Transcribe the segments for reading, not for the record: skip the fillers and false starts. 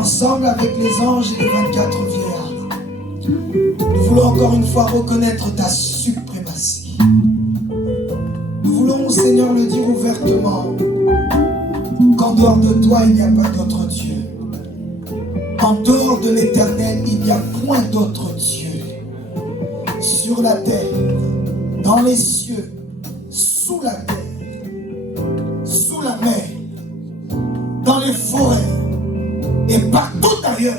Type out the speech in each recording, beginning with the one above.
ensemble avec les anges et les 24 vieillards, nous voulons encore une fois reconnaître ta suprématie. Nous voulons, Seigneur, le dire ouvertement, qu'en dehors de toi, il n'y a pas d'autre Dieu. En dehors de l'Éternel, il n'y a point d'autre Dieu. Sur la terre, dans les cieux, sous la terre, sous la mer, dans les forêts et partout ailleurs,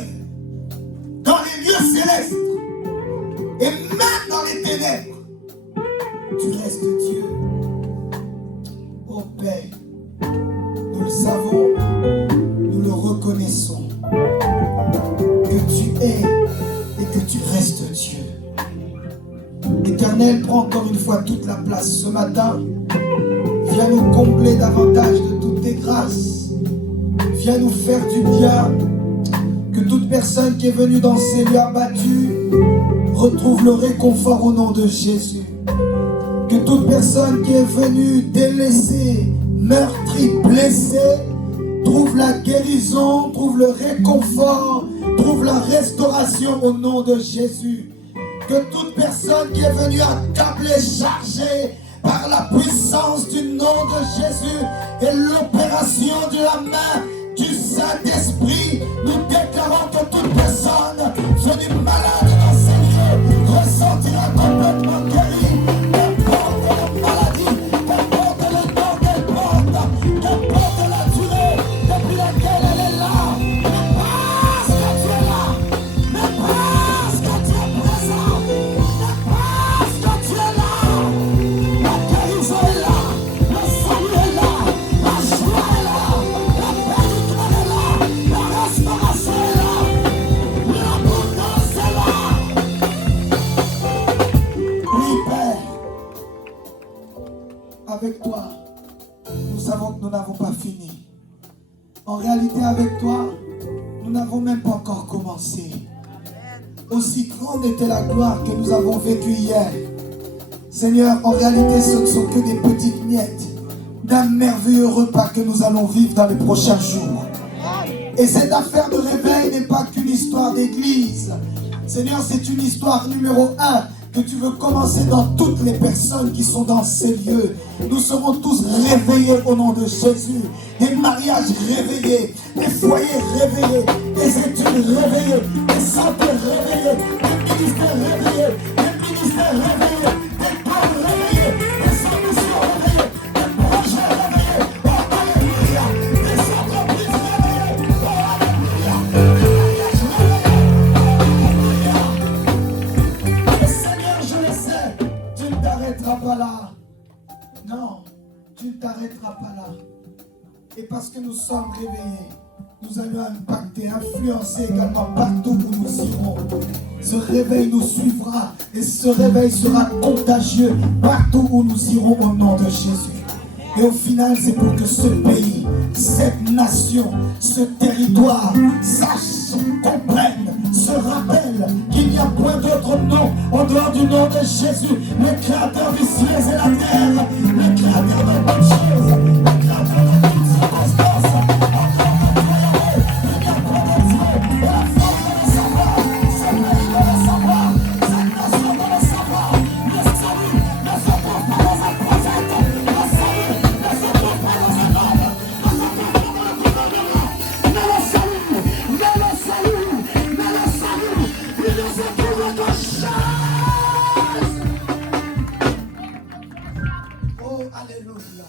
dans les lieux célestes et même dans les ténèbres, tu restes Dieu. Ô Père, nous le savons, nous le reconnaissons, que tu es et que tu restes Dieu. Éternel, prends encore une fois toute la place ce matin. Viens nous combler davantage de toutes tes grâces. Viens nous faire du bien. Que toute personne qui est venue dans ces lieux abattus retrouve le réconfort au nom de Jésus. Que toute personne qui est venue délaissée, meurtrie, blessée, trouve la guérison, trouve le réconfort, trouve la restauration au nom de Jésus. Que toute personne qui est venue accablée, chargée par la puissance du nom de Jésus et l'opération de la main du Saint-Esprit, nous déclarons que toute personne venue malade dans ces lieux ressentira complètement guérie. Qu'importe la maladie, qu'importe le temps qu'elle porte, qu'importe la durée depuis laquelle elle est là, mais parce que tu es là, mais parce que tu es présent, mais parce que tu es là, la guérison est là, le salut est là, la joie est là, la bénédiction est là, la restauration est là, l'abondance est là. Oui, Père, avec toi, nous savons que nous n'avons pas fini. En réalité, avec toi, nous n'avons même pas encore commencé. Aussi grande était la gloire que nous avons vécue hier. Seigneur, en réalité, ce ne sont que des petites miettes d'un merveilleux repas que nous allons vivre dans les prochains jours. Et cette affaire de réveil n'est pas qu'une histoire d'église. Seigneur, c'est une histoire numéro 1 que tu veux commencer dans toutes les personnes qui sont dans ces lieux. Nous serons tous réveillés au nom de Jésus. Des mariages réveillés, des foyers réveillés, des études réveillées, des santé réveillées, des ministères réveillés, des ministères réveillés, des corps réveillés, des solutions réveillées, des projets réveillés. Oh, alléluia! Des entreprises réveillées. Oh, alléluia! Des mariages réveillés. Alléluia! Et Seigneur, je le sais, tu ne t'arrêteras pas là. Non, tu ne t'arrêteras pas là. Et parce que nous sommes réveillés, nous allons impacter, influencer également partout où nous irons. Ce réveil nous suivra et ce réveil sera contagieux partout où nous irons au nom de Jésus. Et au final, c'est pour que ce pays, cette nation, ce territoire sache, comprenne, se rappelle qu'il n'y a point d'autre nom en dehors du nom de Jésus, le créateur du ciel et la terre, le créateur de toutes choses, le créateur de toutes circonstances. Il n'y a point de Dieu, et la femme doit le savoir, ce pays doit le savoir, cette nation doit le savoir. Le salut ne se trouve pas dans un prophète, le salut ne se trouve pas dans un homme, ne se trouve pas dans le gouvernement, mais le salut, mais le salut, mais le salut, il ne se trouve qu'en chaise. Oh, alléluia.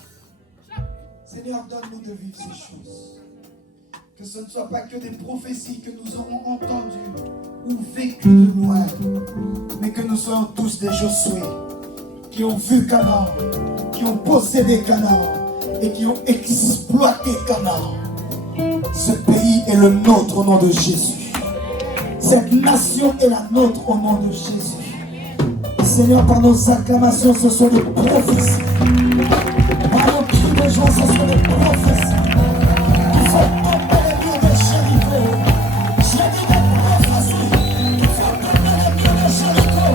Seigneur, donne-nous de vivre ces choses. Que ce ne soit pas que des prophéties que nous aurons entendues ou vécues de loin, mais que nous soyons tous des Josué qui ont vu Canaan, qui ont possédé Canaan et qui ont exploité Canaan. Ce pays est le nôtre au nom de Jésus. Cette nation est la nôtre au nom de Jésus. Seigneur, par nos acclamations, ce sont des prophéties. Par nos cris de joie, ce sont des prophéties qui font tomber les murs de Jéricho. J'ai dit des prophéties qui font tomber les murs de Jéricho.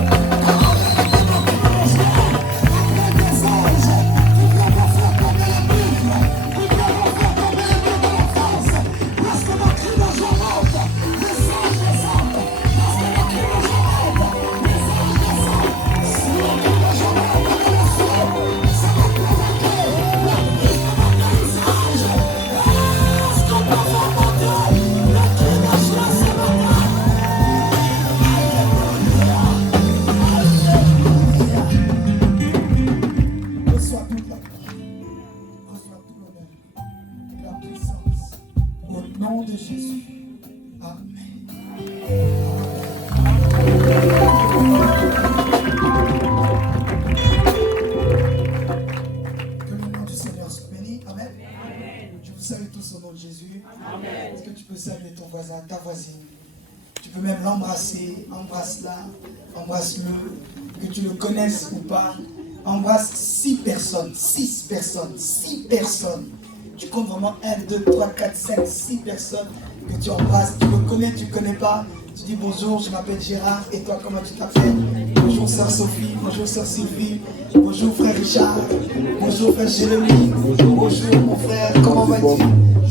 Car on est les murs qui bougeront. Après des anges qui viendront faire tomber les murs, qui viendront faire tomber les murs de la France. Lorsque nos cris de joie montent, Reçois toute la gloire. Reçois tout l'honneur. La puissance. Au nom de Jésus. Amen. Que le nom du Seigneur soit béni. Amen. Je vous salue tous au nom de Jésus. Amen. Est-ce que tu peux saluer ton voisin, ta voisine? Tu peux même l'embrasser. Embrasse-la. Embrasse-le. Que tu le connaisses ou pas. Embrasse 6 personnes. 6 personnes. 6 personnes. Tu comptes vraiment 1, 2, 3, 4, 5, 6 personnes que tu embrasses. Tu le connais, tu ne connais pas. Tu dis bonjour, je m'appelle Gérard. Et toi, comment tu t'appelles? Bonjour, sœur Sophie. Bonjour, sœur Sylvie. Bonjour, frère Richard. Bonjour, frère Jérémy. Bonjour, mon frère. Comment vas-tu?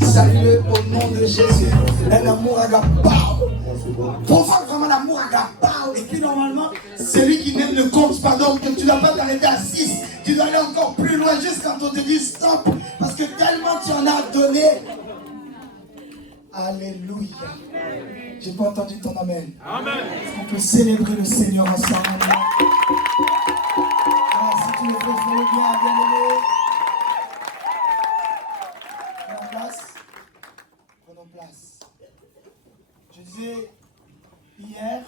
Salut au nom de Jésus. Un amour agapao. Pour voir vraiment l'amour agapao. Et puis, normalement, celui qui n'aime ne compte pas. Donc, tu ne dois pas t'arrêter à 6. Tu dois aller encore plus loin, juste quand on te dit stop. Parce que tellement tu en as donné. Alléluia. J'ai pas entendu ton amen. Amen. On peut célébrer le Seigneur ensemble. Ah, si tu le fais bien, bien-aimé. Prenons place. Prenons place. Je disais hier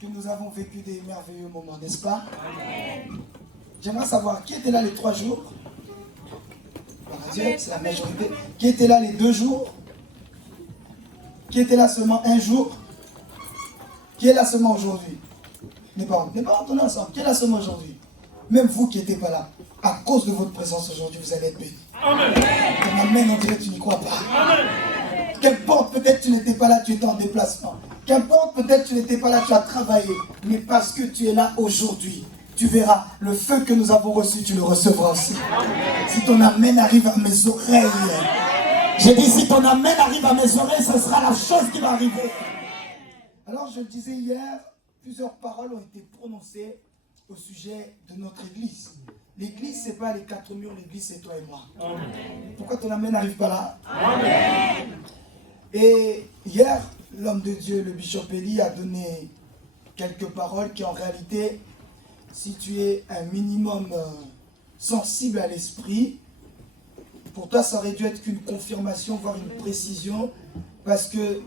que nous avons vécu des merveilleux moments, n'est-ce pas? Amen. J'aimerais savoir qui était là les 3 jours. C'est la majorité. Qui était là les 2 jours? Qui était là seulement 1 jour? Qui est là seulement aujourd'hui? Les parents, on est ensemble. Qui est là seulement aujourd'hui? Même vous qui n'étiez pas là, à cause de votre présence aujourd'hui, vous allez être bénis. Amen. Ton amen, on dirait que tu n'y crois pas. Amen. Qu'importe, peut-être tu n'étais pas là, tu étais en déplacement. Qu'importe, peut-être tu n'étais pas là, tu as travaillé. Mais parce que tu es là aujourd'hui, tu verras le feu que nous avons reçu, tu le recevras aussi. Amen. Si ton amen arrive à mes oreilles, j'ai dit si ton amen arrive à mes oreilles, ce sera la chose qui va arriver. Alors je le disais hier, plusieurs paroles ont été prononcées au sujet de notre église. L'église, ce n'est pas les 4 murs, l'église, c'est toi et moi. Amen. Pourquoi ton amen n'arrive pas là? Amen. Et hier, l'homme de Dieu, le bishop Eli, a donné quelques paroles qui en réalité, si tu es un minimum sensible à l'esprit, pour toi, ça aurait dû être qu'une confirmation, voire une précision, parce que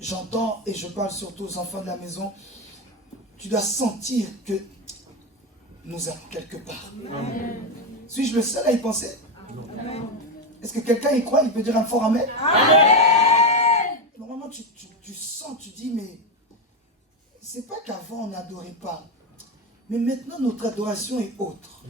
j'entends, et je parle surtout aux enfants de la maison, tu dois sentir que nous allons quelque part. Amen. Suis-je le seul à y penser? Est-ce que quelqu'un y croit? Il peut dire un fort amen? Amen. Normalement, tu sens, tu dis, mais c'est pas qu'avant on n'adorait pas. Mais maintenant, notre adoration est autre.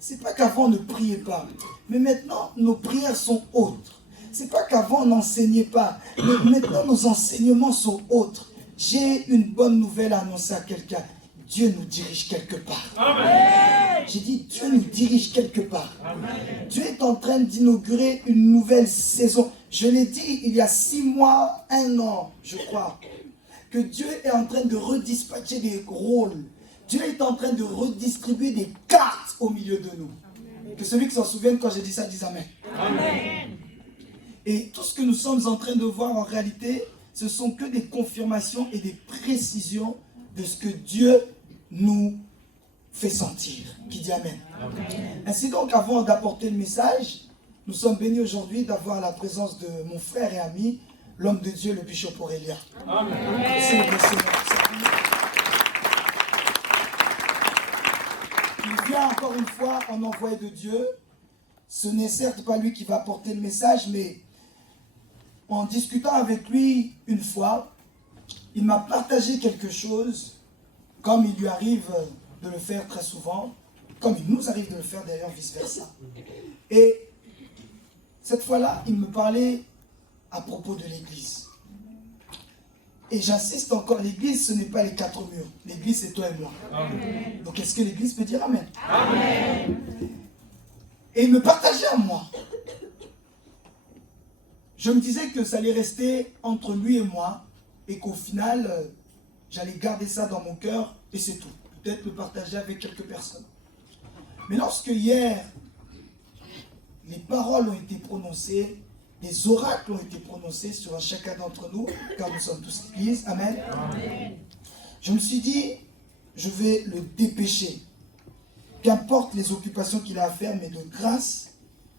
C'est pas qu'avant, on ne priait pas. Mais maintenant, nos prières sont autres. C'est pas qu'avant, on n'enseignait pas. Mais maintenant, nos enseignements sont autres. J'ai une bonne nouvelle à annoncer à quelqu'un. Dieu nous dirige quelque part. Amen. J'ai dit, Dieu nous dirige quelque part. Amen. Dieu est en train d'inaugurer une nouvelle saison. Je l'ai dit il y a 6 mois, 1 an, je crois, que Dieu est en train de redispatcher des rôles. Dieu est en train de redistribuer des cartes au milieu de nous. Amen. Que celui qui s'en souvienne quand j'ai dit ça, dise Amen. Amen. Et tout ce que nous sommes en train de voir en réalité, ce sont que des confirmations et des précisions de ce que Dieu nous fait sentir. Qui dit Amen. Amen. Ainsi donc, avant d'apporter le message, nous sommes bénis aujourd'hui d'avoir la présence de mon frère et ami, l'homme de Dieu, le bishop Aurélien. Amen. Il vient encore une fois en envoyé de Dieu. Ce n'est certes pas lui qui va porter le message, mais en discutant avec lui une fois, il m'a partagé quelque chose, comme il lui arrive de le faire très souvent, comme il nous arrive de le faire d'ailleurs, vice-versa. Et cette fois-là, il me parlait à propos de l'Église. Et j'insiste encore, l'Église, ce n'est pas les 4 murs. L'Église, c'est toi et moi. Amen. Donc, est-ce que l'Église peut dire Amen? Amen. Et il me partageait à moi. Je me disais que ça allait rester entre lui et moi, et qu'au final, j'allais garder ça dans mon cœur, et c'est tout. Peut-être le partager avec quelques personnes. Mais lorsque hier, les paroles ont été prononcées, des oracles ont été prononcés sur chacun d'entre nous, car nous sommes tous l'Église. Amen. Amen. Je me suis dit, je vais le dépêcher. Qu'importe les occupations qu'il a à faire, mais de grâce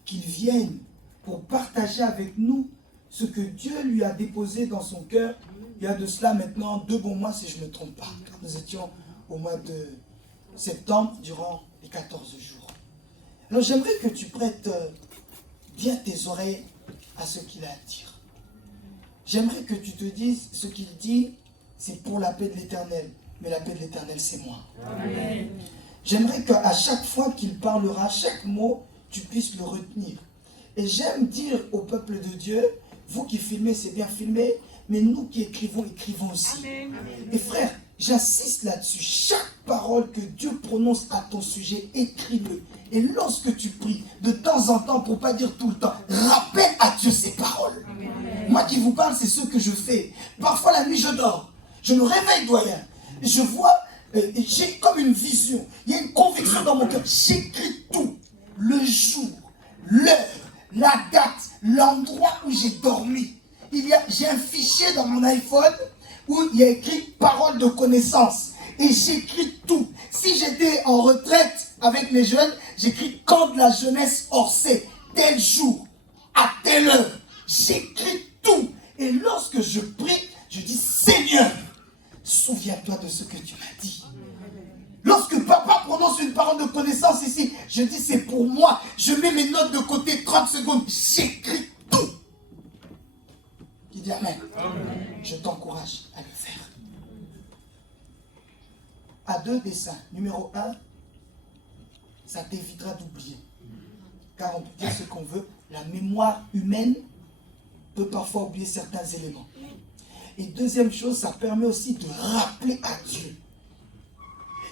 qu'il vienne pour partager avec nous ce que Dieu lui a déposé dans son cœur. Il y a de cela maintenant 2 bons mois, si je ne me trompe pas. Nous étions au mois de septembre, durant les 14 jours. Alors j'aimerais que tu prêtes bien tes oreilles à ce qu'il a à dire. J'aimerais que tu te dises, ce qu'il dit, c'est pour la paix de l'Éternel. Mais la paix de l'Éternel, c'est moi. Amen. J'aimerais qu'à chaque fois qu'il parlera, chaque mot, tu puisses le retenir. Et j'aime dire au peuple de Dieu, vous qui filmez, c'est bien filmé, mais nous qui écrivons, écrivons aussi. Amen. Et frère, j'insiste là-dessus. Chaque parole que Dieu prononce à ton sujet, écris-le. Et lorsque tu pries, de temps en temps, pour ne pas dire tout le temps, rappelle à Dieu ces paroles. Amen. Moi qui vous parle, c'est ce que je fais. Parfois la nuit, je dors. Je me réveille, doyen. Et je vois, j'ai comme une vision. Il y a une conviction dans mon cœur. J'écris tout. Le jour, l'heure, la date, l'endroit où j'ai dormi. J'ai un fichier dans mon iPhone où il y a écrit parole de connaissance. Et j'écris tout. Si j'étais en retraite avec les jeunes, j'écris camp de la jeunesse Orsay, tel jour, à telle heure. J'écris tout. Et lorsque je prie, je dis Seigneur, souviens-toi de ce que tu m'as dit. Lorsque papa prononce une parole de connaissance ici, je dis c'est pour moi. Je mets mes notes de côté 30 secondes. J'écris tout. Qui dit Amen. Amen. Je t'encourage à le faire. À 2 dessins. Numéro 1, ça t'évitera d'oublier. Car on peut dire ce qu'on veut. La mémoire humaine peut parfois oublier certains éléments. Et deuxième chose, ça permet aussi de rappeler à Dieu.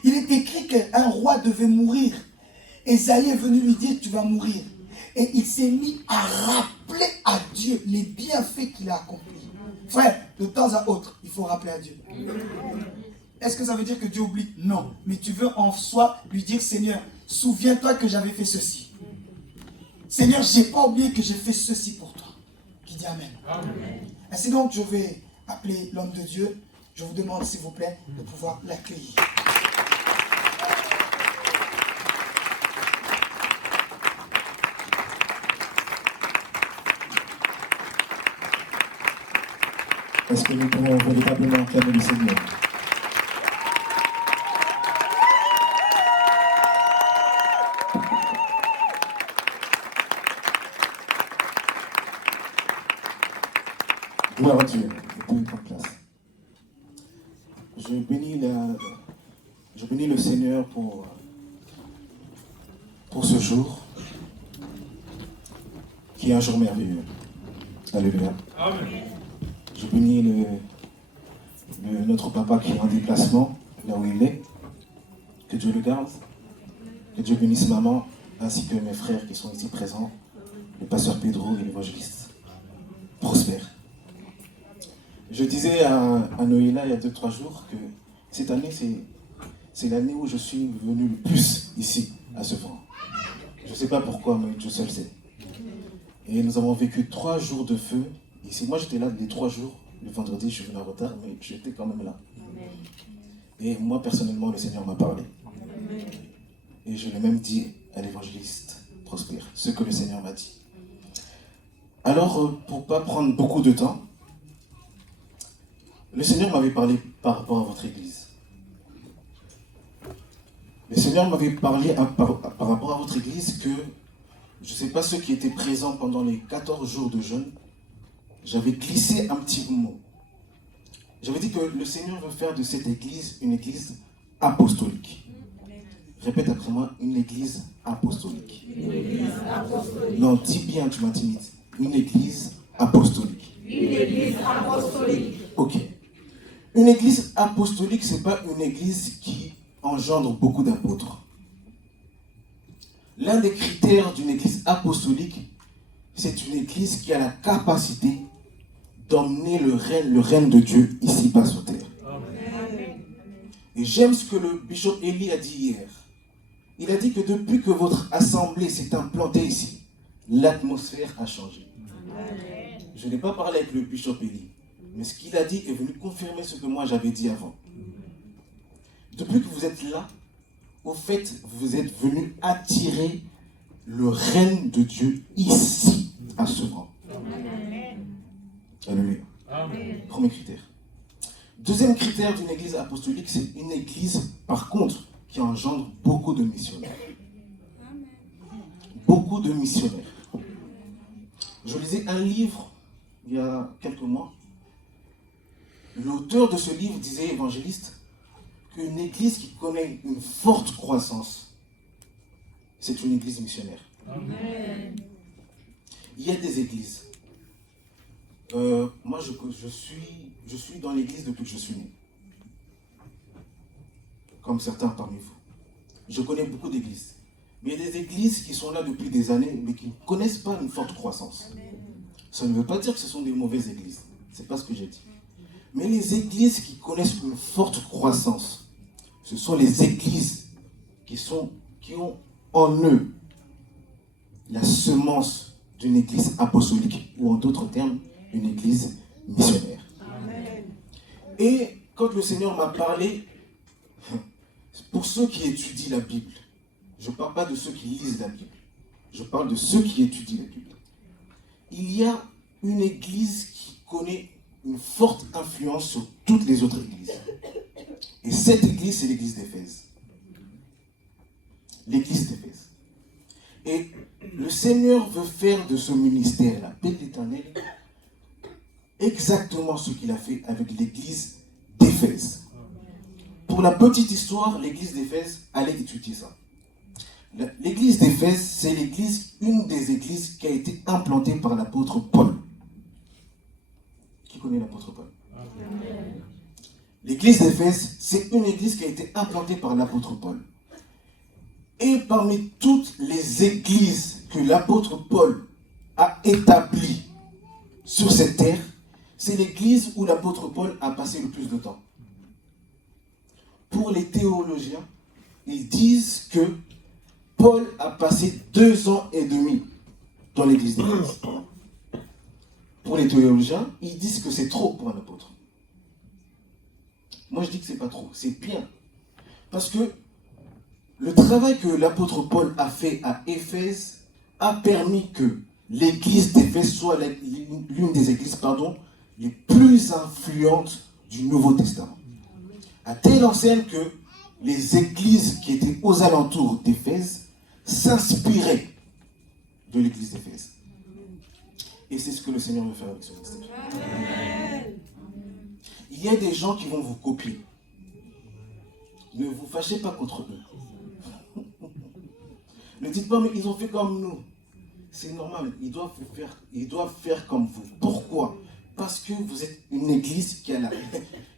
Il est écrit qu'un roi devait mourir. Esaïe est venu lui dire, tu vas mourir. Et il s'est mis à rappeler à Dieu les bienfaits qu'il a accomplis. Frère, de temps à autre, il faut rappeler à Dieu. Est-ce que ça veut dire que Dieu oublie? Non. Mais tu veux en soi lui dire, Seigneur, souviens-toi que j'avais fait ceci. Seigneur, je n'ai pas oublié que j'ai fait ceci pour toi. Qui dit Amen. Amen. Ainsi donc, je vais appeler l'homme de Dieu. Je vous demande, s'il vous plaît, de pouvoir l'accueillir. Est-ce que nous pouvons véritablement acclamer le Seigneur? Gloire à Dieu. Vous pouvez prendre place. Je bénis le Seigneur pour ce jour qui est un jour merveilleux. Alléluia. Amen. Je bénis notre papa qui est en déplacement, là où il est. Que Dieu le garde. Que Dieu bénisse maman, ainsi que mes frères qui sont ici présents, le pasteur Pedro et l'évangéliste. Prospère. Je disais à Noéla il y a 2-3 jours que cette année, c'est l'année où je suis venu le plus ici, à Sevran. Je ne sais pas pourquoi, mais Dieu seul sait. Et nous avons vécu 3 jours de feu. Ici, moi j'étais là les 3 jours. Le vendredi, je suis venu en retard, mais j'étais quand même là. Amen. Et moi, personnellement, le Seigneur m'a parlé. Amen. Et je l'ai même dit à l'évangéliste Prospère, ce que le Seigneur m'a dit. Alors, pour ne pas prendre beaucoup de temps, le Seigneur m'avait parlé par rapport à votre église. Le Seigneur m'avait parlé par rapport à votre église que, je ne sais pas ceux qui étaient présents pendant les 14 jours de jeûne, j'avais glissé un petit mot. J'avais dit que le Seigneur veut faire de cette église une église apostolique. Répète après moi, une église apostolique. Une église apostolique. Non, dis bien, tu m'intimides. Une église apostolique. Une église apostolique. Ok. Une église apostolique, ce n'est pas une église qui engendre beaucoup d'apôtres. L'un des critères d'une église apostolique, c'est une église qui a la capacité d'emmener le règne de Dieu ici-bas sur terre. Amen. Et j'aime ce que le bishop Eli a dit hier. Il a dit que depuis que votre assemblée s'est implantée ici, l'atmosphère a changé. Je n'ai pas parlé avec le bishop Eli, mais ce qu'il a dit est venu confirmer ce que moi j'avais dit avant. Depuis que vous êtes là, au fait, vous êtes venu attirer le règne de Dieu ici, à Sevran. Alléluia. Premier critère. Deuxième critère d'une église apostolique, c'est une église, par contre, qui engendre beaucoup de missionnaires. Beaucoup de missionnaires. Je lisais un livre il y a quelques mois. L'auteur de ce livre disait, évangéliste, qu'une église qui connaît une forte croissance, c'est une église missionnaire. Amen. Il y a des églises. Moi, je suis dans l'église depuis que je suis né. Comme certains parmi vous. Je connais beaucoup d'églises. Mais il y a des églises qui sont là depuis des années, mais qui ne connaissent pas une forte croissance. Ça ne veut pas dire que ce sont des mauvaises églises. Ce n'est pas ce que j'ai dit. Mais les églises qui connaissent une forte croissance, ce sont les églises qui ont en eux la semence d'une église apostolique, ou en d'autres termes, une église missionnaire. Amen. Et quand le Seigneur m'a parlé, pour ceux qui étudient la Bible, je ne parle pas de ceux qui lisent la Bible, je parle de ceux qui étudient la Bible. Il y a une église qui connaît une forte influence sur toutes les autres églises. Et cette église, c'est l'église d'Éphèse. L'église d'Éphèse. Et le Seigneur veut faire de ce ministère, l'appel de l'Éternel, exactement ce qu'il a fait avec l'église d'Éphèse. Pour la petite histoire, l'église d'Éphèse allait étudier ça. L'église d'Éphèse, c'est une des églises qui a été implantée par l'apôtre Paul. Qui connaît l'apôtre Paul? L'église d'Éphèse, c'est une église qui a été implantée par l'apôtre Paul. Et parmi toutes les églises que l'apôtre Paul a établies sur cette terre, c'est l'église où l'apôtre Paul a passé le plus de temps. Pour les théologiens, ils disent que Paul a passé 2 ans et demi dans l'église d'Éphèse. Pour les théologiens, ils disent que c'est trop pour un apôtre. Moi, je dis que c'est pas trop, c'est bien. Parce que le travail que l'apôtre Paul a fait à Éphèse a permis que l'église d'Éphèse soit l'une des églises les plus influentes du Nouveau Testament. À telle enseigne que les églises qui étaient aux alentours d'Éphèse s'inspiraient de l'église d'Éphèse. Et c'est ce que le Seigneur veut faire avec ce ministère. Il y a des gens qui vont vous copier. Ne vous fâchez pas contre eux. Ne dites pas, mais ils ont fait comme nous. C'est normal, ils doivent faire comme vous. Pourquoi? Parce que vous êtes une église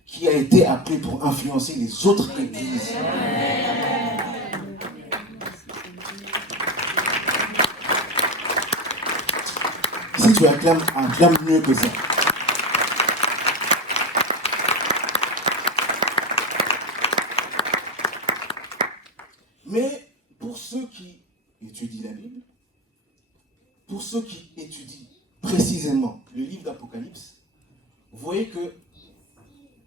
qui a été appelée pour influencer les autres églises. Si tu acclames mieux que ça. Mais pour ceux qui étudient la Bible, pour ceux qui étudient précisément le livre d'Apocalypse, vous voyez que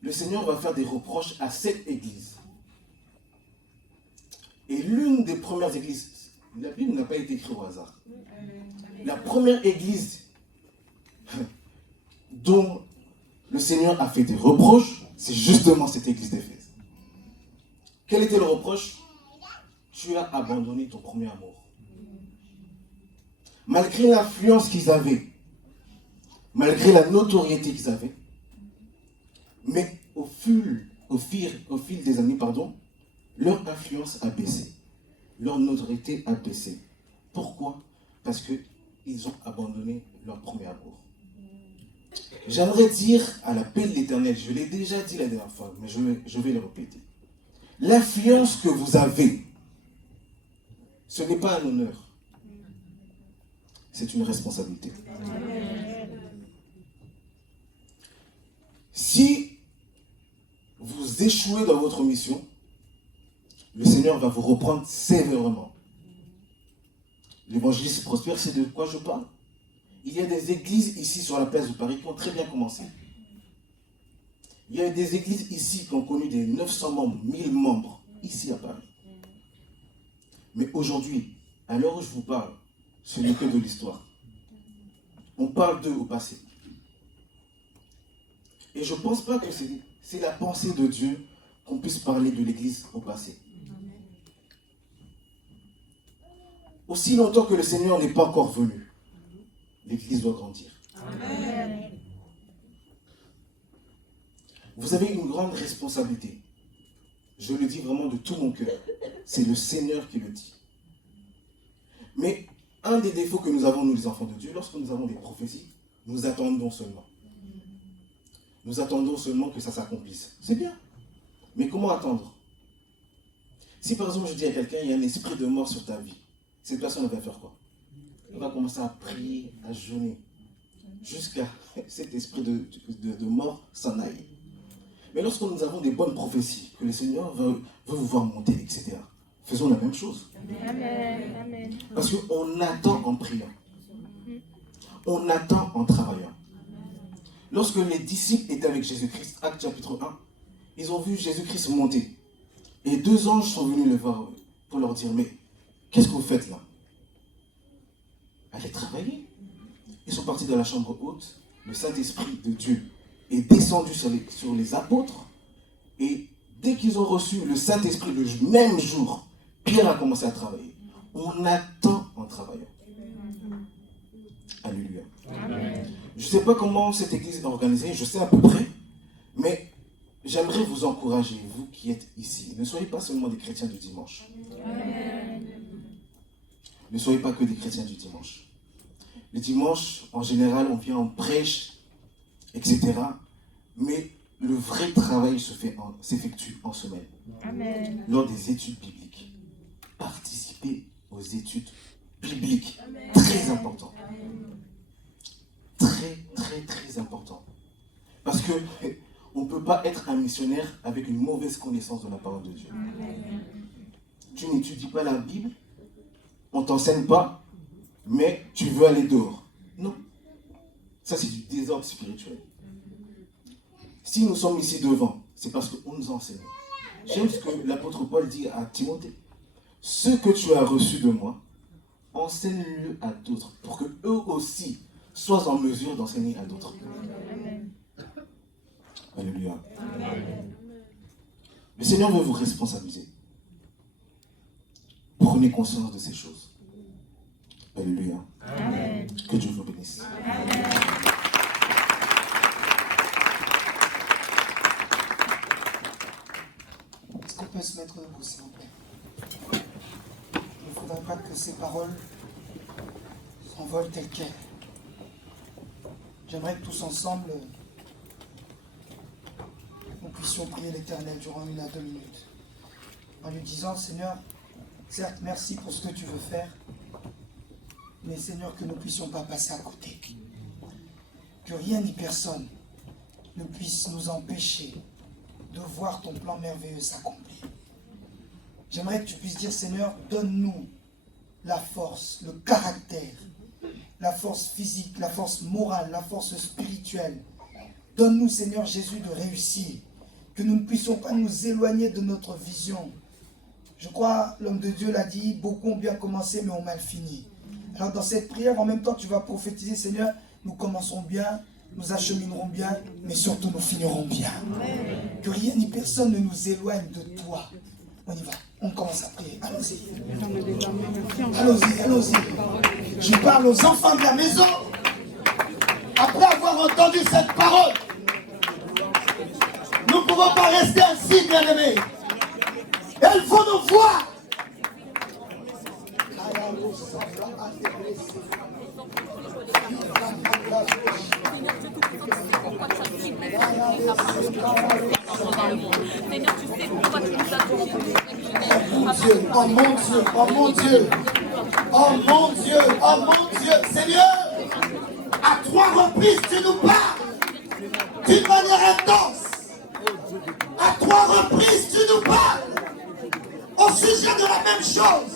le Seigneur va faire des reproches à cette église. Et l'une des premières églises, la Bible n'a pas été écrite au hasard. La première église dont le Seigneur a fait des reproches, c'est justement cette église d'Éphèse. Quel était le reproche? Tu as abandonné ton premier amour. Malgré l'influence qu'ils avaient, malgré la notoriété qu'ils avaient, mais au fil des années, leur influence a baissé. Leur notoriété a baissé. Pourquoi? Parce qu'ils ont abandonné leur premier amour. J'aimerais dire à l'appel de l'Éternel, je l'ai déjà dit la dernière fois, mais je vais le répéter. L'influence que vous avez, ce n'est pas un honneur. C'est une responsabilité. Si vous échouez dans votre mission, le Seigneur va vous reprendre sévèrement. L'évangéliste prospère, c'est de quoi je parle. il y a des églises ici sur la place de Paris qui ont très bien commencé. Il y a des églises ici qui ont connu des 900 membres, 1000 membres, ici à Paris. Mais aujourd'hui, à l'heure où je vous parle, ce n'est que de l'histoire. On parle d'eux au passé. Et je ne pense pas que c'est la pensée de Dieu qu'on puisse parler de l'Église au passé. Aussi longtemps que le Seigneur n'est pas encore venu, l'Église doit grandir. Amen. Vous avez une grande responsabilité. Je le dis vraiment de tout mon cœur. C'est le Seigneur qui le dit. Mais un des défauts que nous avons, nous les enfants de Dieu, lorsque nous avons des prophéties, nous attendons seulement. Nous attendons seulement que ça s'accomplisse. C'est bien. Mais comment attendre? Si par exemple je dis à quelqu'un, il y a un esprit de mort sur ta vie, cette personne va faire quoi? Elle va commencer à prier, à jeûner, jusqu'à cet esprit de mort s'en aille. Mais lorsque nous avons des bonnes prophéties, que le Seigneur veut vous voir monter, etc., faisons la même chose. Amen. Parce qu'on attend en priant. On attend en travaillant. Lorsque les disciples étaient avec Jésus-Christ, Actes chapitre 1, ils ont vu Jésus-Christ monter. Et 2 anges sont venus le voir pour leur dire, mais qu'est-ce que vous faites là? Allez travailler. Ils sont partis dans la chambre haute. Le Saint-Esprit de Dieu est descendu sur les apôtres. Et dès qu'ils ont reçu le Saint-Esprit le même jour, Pierre a commencé à travailler. On attend en travaillant. Alléluia. Amen. Je ne sais pas comment cette église est organisée, je sais à peu près, mais j'aimerais vous encourager, vous qui êtes ici. Ne soyez pas seulement des chrétiens du dimanche. Amen. Ne soyez pas que des chrétiens du dimanche. Le dimanche, en général, on vient en prêche, etc. Mais le vrai travail s'effectue en semaine. Amen. Lors des études bibliques. Participez aux études bibliques. Très important. Très, très, très important. Parce que on ne peut pas être un missionnaire avec une mauvaise connaissance de la parole de Dieu. Tu n'étudies pas la Bible, on ne t'enseigne pas, mais tu veux aller dehors. Non. Ça, c'est du désordre spirituel. Si nous sommes ici devant, c'est parce qu'on nous enseigne. J'aime ce que l'apôtre Paul dit à Timothée. Ce que tu as reçu de moi, enseigne-le à d'autres, pour que eux aussi soient en mesure d'enseigner à d'autres. Alléluia. Le Seigneur veut vous responsabiliser. Prenez conscience de ces choses. Alléluia. Amen. Que Dieu vous bénisse. Est-ce qu'on peut se mettre debout, s'il vous plaît? Il ne faudrait pas que ces paroles s'envolent telles quelles. J'aimerais que tous ensemble, nous puissions prier l'Éternel durant 1 à 2 minutes. En lui disant, Seigneur, certes, merci pour ce que tu veux faire, mais Seigneur, que nous ne puissions pas passer à côté. Que rien ni personne ne puisse nous empêcher de voir ton plan merveilleux s'accomplir. J'aimerais que tu puisses dire, Seigneur, donne-nous la force, le caractère, la force physique, la force morale, la force spirituelle. Donne-nous, Seigneur Jésus, de réussir. Que nous ne puissions pas nous éloigner de notre vision. Je crois, l'homme de Dieu l'a dit, beaucoup ont bien commencé, mais ont mal fini. Alors dans cette prière, en même temps, tu vas prophétiser, Seigneur, nous commencerons bien, nous acheminerons bien, mais surtout nous finirons bien. Que rien ni personne ne nous éloigne de toi. On y va, on commence à prier. Allons-y. Allons-y, allons-y. Je parle aux enfants de la maison. Après avoir entendu cette parole, nous ne pouvons pas rester ainsi, bien-aimés. Il faut nous voir. Seigneur, tu sais pourquoi tu nous as touchés. Oh mon Dieu, oh mon Dieu, oh mon Dieu, oh mon Dieu, Seigneur, à 3 reprises tu nous parles d'une manière intense. À 3 reprises tu nous parles au sujet de la même chose.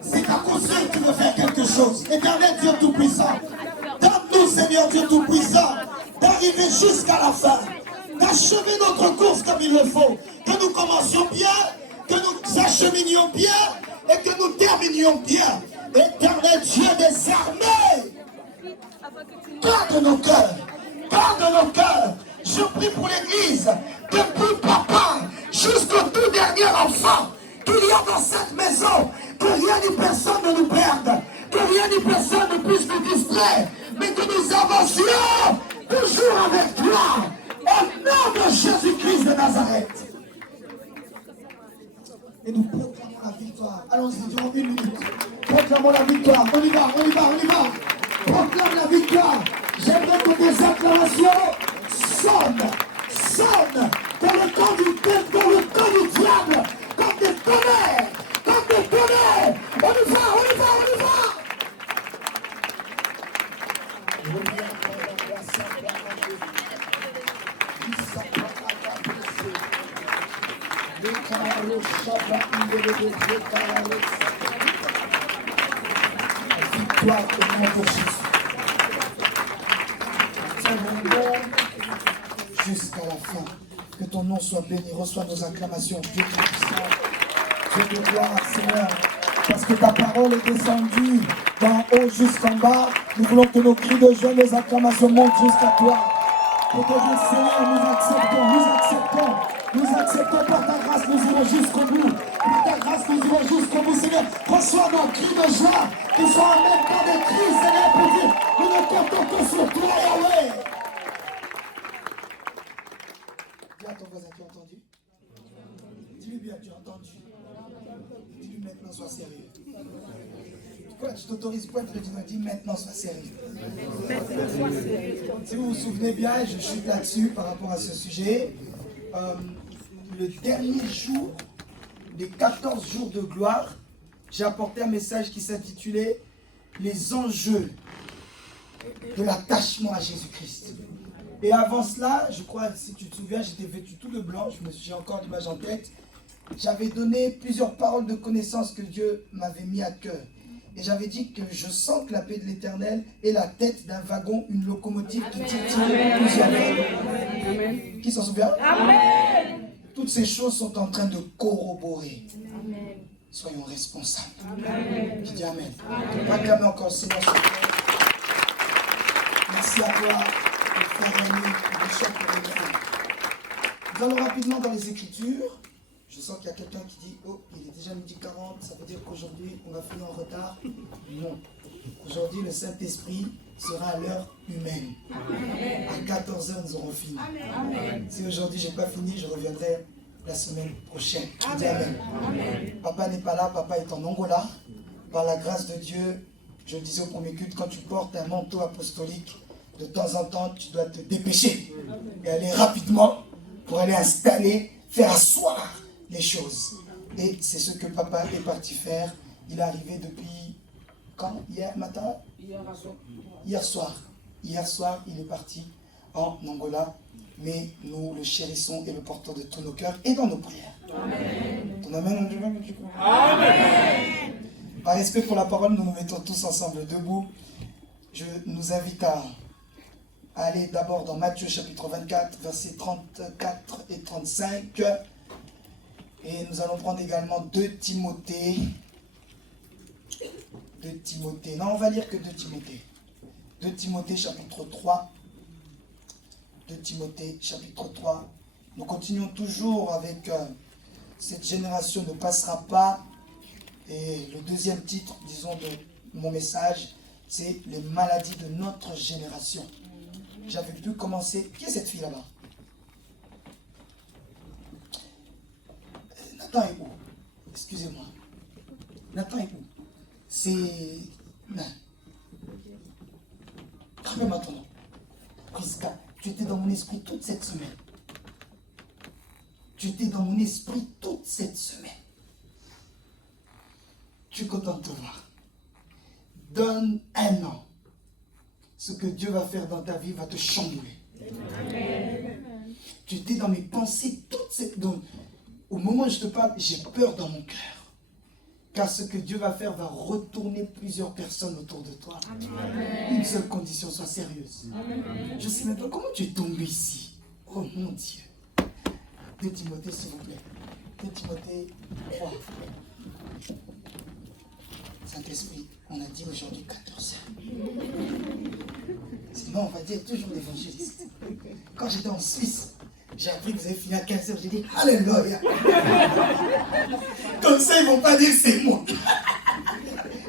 C'est ta conscience que tu veux faire quelque chose. Éternel Dieu Tout-Puissant, d'arriver jusqu'à la fin, d'achever notre course comme il le faut, que nous commencions bien, que nous acheminions bien et que nous terminions bien. Éternel Dieu des armées, garde nos cœurs, garde nos cœurs. Je prie pour l'Église, depuis papa jusqu'au tout dernier enfant qu'il y a dans cette maison, que rien ni personne ne nous perde, que rien ni personne ne puisse nous distraire, mais que nous avancions toujours avec toi, au nom de Jésus-Christ de Nazareth. Et nous proclamons la victoire. Allons-y, durant 1 minute. Proclamons la victoire. On y va, on y va, on y va. Proclame la victoire. J'aimerais que des acclamations sonnent dans le camp du diable, comme des tonnerres, comme des tonnerres. On y va, on y va, on y va. Victoire au nom de Jésus. Jusqu'à la fin. Que ton nom soit béni. Reçois nos acclamations. Dieu de puissance, Dieu de gloire, Seigneur. Parce que ta parole est descendue d'en haut jusqu'en bas. Nous voulons que nos cris de joie, nos acclamations montent jusqu'à toi. Pour te dire, Seigneur, nous acceptons par ta grâce, nous irons jusqu'au bout. Par ta grâce, nous irons jusqu'au bout, Seigneur. Reçois nos cris de joie, qui sont en même temps des cris, Seigneur, pour dire, nous ne comptons que sur toi, Yahweh. Dis à ton voisin, tu as entendu? Dis-lui bien, tu as entendu. Dis-lui maintenant, sois sérieux. Quoi, tu t'autorises pas de le dire, dis maintenant, sois sérieux. Si vous vous souvenez bien, je chute là-dessus par rapport à ce sujet. Le dernier jour des 14 jours de gloire, j'ai apporté un message qui s'intitulait « Les enjeux de l'attachement à Jésus-Christ ». Et avant cela, je crois, si tu te souviens, j'étais vêtu tout de blanc, j'ai encore l'image en tête. J'avais donné plusieurs paroles de connaissance que Dieu m'avait mis à cœur. Et j'avais dit que je sens que la paix de l'Éternel est la tête d'un wagon, une locomotive qui tire plusieurs wagons. Qui s'en souvient? Amen. Toutes ces choses sont en train de corroborer. Amen. Soyons responsables. Amen. Qui dit Amen. Acclamez encore Seigneur. Merci à toi, frère Rémi, de chaque. Nous allons rapidement dans les Écritures. Je sens qu'il y a quelqu'un qui dit « Oh, il est déjà 12h40, ça veut dire qu'aujourd'hui, on va finir en retard ?» Non. Aujourd'hui, le Saint-Esprit sera à l'heure humaine. Amen. À 14h, nous aurons fini. Amen. Si aujourd'hui, je n'ai pas fini, je reviendrai la semaine prochaine. Je dis Amen. Amen. Papa n'est pas là, papa est en Angola. Par la grâce de Dieu, je le disais au premier culte, quand tu portes un manteau apostolique, de temps en temps, tu dois te dépêcher et aller rapidement pour aller installer, faire asseoir les choses. Et c'est ce que papa est parti faire. Il est arrivé depuis quand? Hier matin? Hier soir. Hier soir, il est parti en Angola. Mais nous le chérissons et le portons de tous nos cœurs et dans nos prières. Amen. Ton amen, Amen. Par respect pour la parole, nous nous mettons tous ensemble debout. Je nous invite à aller d'abord dans Matthieu chapitre 24, versets 34 et 35. Et nous allons prendre également 2 Timothée. 2 Timothée. Non, on va lire que 2 Timothée. 2 Timothée chapitre 3. 2 Timothée chapitre 3. Nous continuons toujours avec cette génération ne passera pas. Et le deuxième titre, disons, de mon message, c'est les maladies de notre génération. J'avais pu commencer. Qui est cette fille là-bas? Nathan est où? Excusez-moi. Nathan est où? C'est... Rappelle-moi ton nom. Prisca, tu étais dans mon esprit toute cette semaine. Tu étais dans mon esprit toute cette semaine. Je suis content de te voir. Donne un an. Ce que Dieu va faire dans ta vie va te chambouler. Amen. Tu étais dans mes pensées toute cette... Donc, au moment où je te parle, j'ai peur dans mon cœur. Car ce que Dieu va faire va retourner plusieurs personnes autour de toi. Une seule condition, sois sérieuse. Je ne sais même pas comment tu es tombé ici. Oh mon Dieu. 2 Timothée, s'il vous plaît. 2 Timothée 3. Saint-Esprit, on a dit aujourd'hui 14 heures. Sinon, on va dire toujours l'évangéliste. Quand j'étais en Suisse, j'ai appris que vous avez fini à 15 heures. J'ai dit Alléluia. Comme ça, ils ne vont pas dire c'est moi.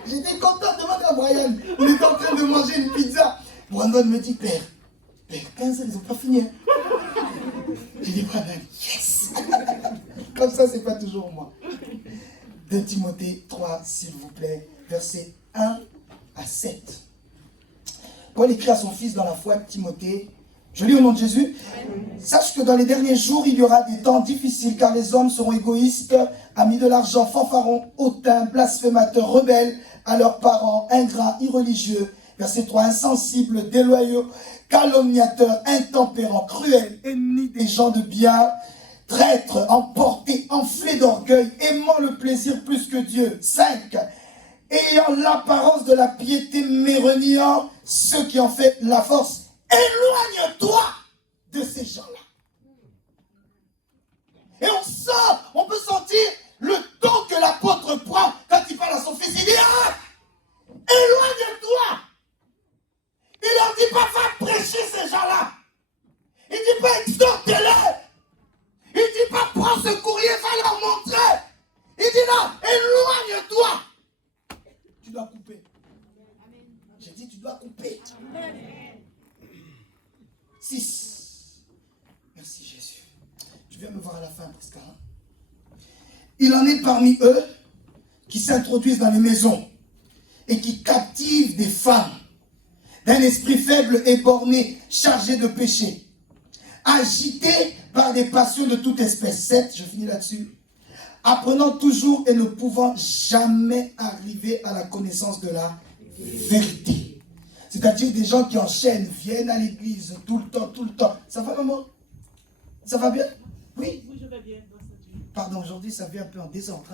J'étais content de demander à Brian. On était en train de manger une pizza. Brandon me dit Père, 15 heures, ils n'ont pas fini. J'ai dit Brandon, yes. Comme ça, c'est pas toujours moi. 2 Timothée 3, s'il vous plaît, versets 1 à 7. Paul écrit à son fils dans la foi, Timothée, je lis au nom de Jésus. Sache que dans les derniers jours, il y aura des temps difficiles, car les hommes seront égoïstes, amis de l'argent, fanfarons, hautains, blasphémateurs, rebelles à leurs parents, ingrats, irreligieux. Verset 3, insensibles, déloyaux, calomniateurs, intempérants, cruels, ennemis des gens de bien, traîtres, emportés, enflés d'orgueil, aimant le plaisir plus que Dieu. 5. Ayant l'apparence de la piété, mais reniant ceux qui en fait la force. Éloigne-toi de ces gens-là. Et on peut sentir le ton que l'apôtre prend quand il parle à son fils. Il dit, éloigne-toi. Il ne leur dit pas, va prêcher ces gens-là. Il ne dit pas, exhorte-les. Il ne dit pas, prends ce courrier, va leur montrer. Il dit non, éloigne-toi. Tu dois couper. J'ai dit, tu dois couper. 6. Merci Jésus. Tu viens me voir à la fin, presque. Il en est parmi eux qui s'introduisent dans les maisons et qui captivent des femmes d'un esprit faible et borné, chargé de péché, agités par des passions de toute espèce. 7, je finis là-dessus. Apprenant toujours et ne pouvant jamais arriver à la connaissance de la vérité. C'est-à-dire des gens qui enchaînent, viennent à l'église tout le temps, tout le temps. Ça va, maman? Ça va bien? Oui? Oui, je vais bien. Pardon, aujourd'hui, ça vient un peu en désordre.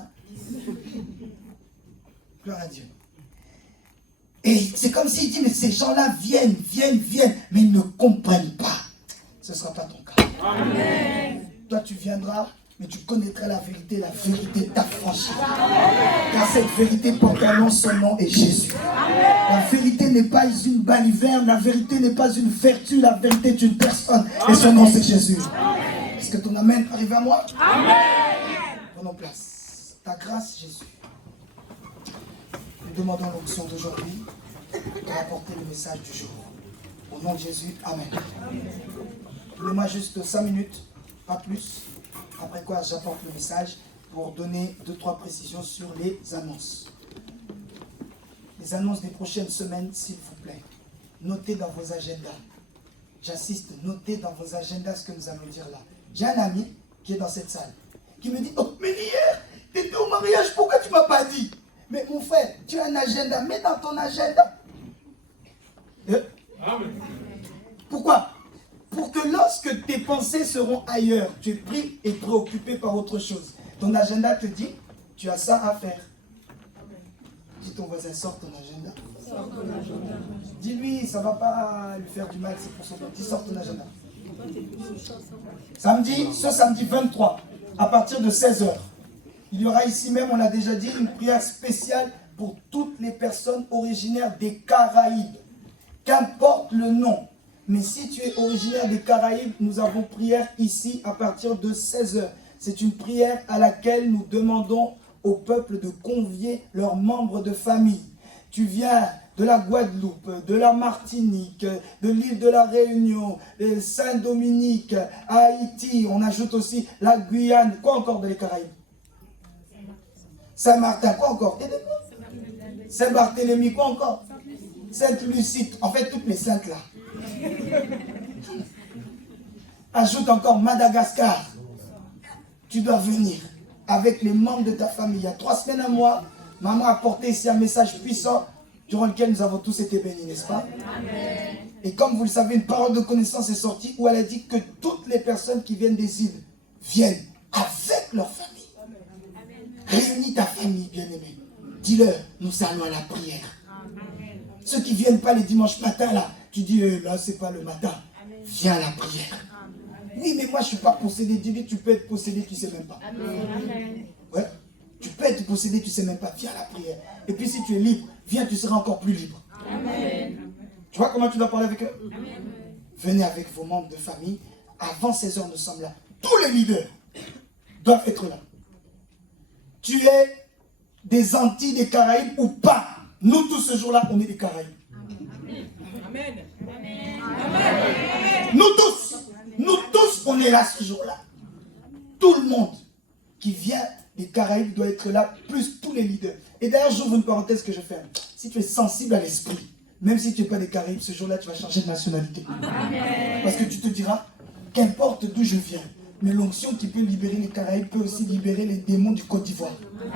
Gloire à Dieu. Et c'est comme s'il dit, mais ces gens-là viennent, mais ils ne comprennent pas. Ce ne sera pas ton cas. Amen. Toi, tu viendras, mais tu connaîtras la vérité t'affranchira. Car cette vérité porte un nom, son nom est Jésus. La vérité n'est pas une baliverne, la vérité n'est pas une vertu, la vérité est une personne. Et son nom c'est Jésus. Est-ce que ton amen arrive à moi? Amen. Prenons place. Ta grâce, Jésus. Nous demandons l'onction d'aujourd'hui de rapporter le message du jour. Au nom de Jésus, amen. Donnez-moi juste 5 minutes, pas plus. Après quoi, j'apporte le message pour donner 2-3 précisions sur les annonces. Les annonces des prochaines semaines, s'il vous plaît. Notez dans vos agendas. J'insiste, notez dans vos agendas ce que nous allons dire là. J'ai un ami qui est dans cette salle, qui me dit, oh, mais hier, tu étais au mariage, pourquoi tu ne m'as pas dit? Mais mon frère, tu as un agenda, mets dans ton agenda. Pourquoi? Pour que lorsque tes pensées seront ailleurs, tu es pris et préoccupé par autre chose. Ton agenda te dit, tu as ça à faire. Dis ton voisin, sors ton agenda. Dis-lui, ça ne va pas lui faire du mal, c'est pour son bien. Dis, sors ton agenda. Ce samedi 23, à partir de 16h, il y aura ici même, on l'a déjà dit, une prière spéciale pour toutes les personnes originaires des Caraïbes. Qu'importe le nom. Mais si tu es originaire des Caraïbes, nous avons prière ici à partir de 16h. C'est une prière à laquelle nous demandons au peuple de convier leurs membres de famille. Tu viens de la Guadeloupe, de la Martinique, de l'île de la Réunion, Saint-Dominique, Haïti, on ajoute aussi la Guyane, quoi encore de les Caraïbes? Saint-Martin, quoi encore? Saint-Barthélemy, quoi encore? Sainte-Lucie, en fait toutes les saintes là. Ajoute encore Madagascar. Tu dois venir avec les membres de ta famille. Il y a 3 semaines, un mois, maman a porté ici un message puissant durant lequel nous avons tous été bénis, n'est-ce pas? Amen. Et comme vous le savez, une parole de connaissance est sortie où elle a dit que toutes les personnes qui viennent des îles viennent avec leur famille. Réunis ta famille, bien-aimée. dis-leur, nous allons à la prière. Ceux qui ne viennent pas les dimanches matins, là, tu dis, là, c'est pas le matin. Viens à la prière. Oui, mais moi, je ne suis pas possédé. Dis-lui, tu peux être possédé, tu ne sais même pas. Ouais. Tu peux être possédé, tu ne sais même pas. Viens à la prière. Et puis, si tu es libre, viens, tu seras encore plus libre. Tu vois comment tu dois parler avec eux? Venez avec vos membres de famille. Avant 16h, nous sommes là. Tous les leaders doivent être là. Tu es des Antilles, des Caraïbes ou pas. Nous, tous ce jour-là, on est des Caraïbes. Amen. Nous tous, on est là ce jour-là. Tout le monde qui vient des Caraïbes doit être là, plus tous les leaders. Et d'ailleurs, j'ouvre une parenthèse que je fais. Si tu es sensible à l'esprit, même si tu n'es pas des Caraïbes, ce jour-là, tu vas changer de nationalité. Amen. Parce que tu te diras, qu'importe d'où je viens, mais l'onction qui peut libérer les Caraïbes peut aussi libérer les démons du Côte d'Ivoire. Je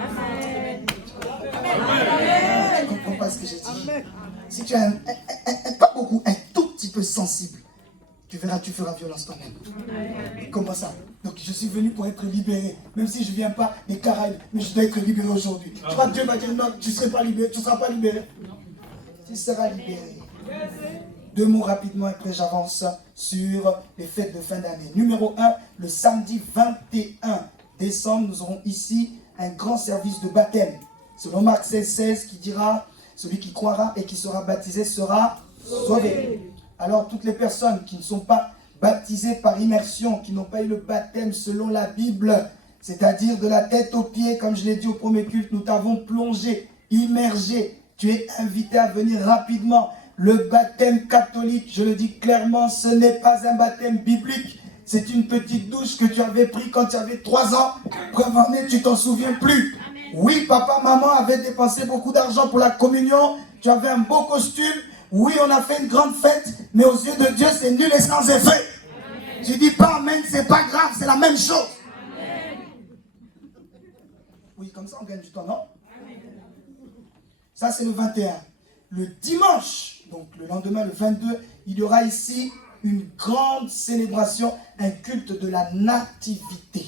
ne comprends pas ce que j'ai dit. Si tu es pas beaucoup, un tout petit peu sensible, tu verras, tu feras violence toi-même. Comment ça? Donc je suis venu pour être libéré. Même si je ne viens pas des Caraïbes, mais je dois être libéré aujourd'hui. Tu vois, Dieu va dire non, tu ne seras pas libéré. Tu ne seras pas libéré. Tu seras libéré. 2 mots rapidement, après j'avance sur les fêtes de fin d'année. Numéro 1, le samedi 21 décembre, nous aurons ici un grand service de baptême. Selon Marc 16 qui dira, celui qui croira et qui sera baptisé sera sauvé. Alors toutes les personnes qui ne sont pas baptisées par immersion, qui n'ont pas eu le baptême selon la Bible, c'est-à-dire de la tête aux pieds, comme je l'ai dit au premier culte, nous t'avons plongé, immergé. Tu es invité à venir rapidement. Le baptême catholique, je le dis clairement, ce n'est pas un baptême biblique. C'est une petite douche que tu avais pris quand tu avais 3 ans. Preuve en est, tu t'en souviens plus. Oui, papa, maman avaient dépensé beaucoup d'argent pour la communion. Tu avais un beau costume. Oui, on a fait une grande fête. Mais aux yeux de Dieu, c'est nul et sans effet. Je dis pas amen, c'est pas grave, c'est la même chose. Oui, comme ça on gagne du temps, non? Ça, c'est le 21. Le dimanche, donc le lendemain, le 22, il y aura ici une grande célébration, un culte de la nativité.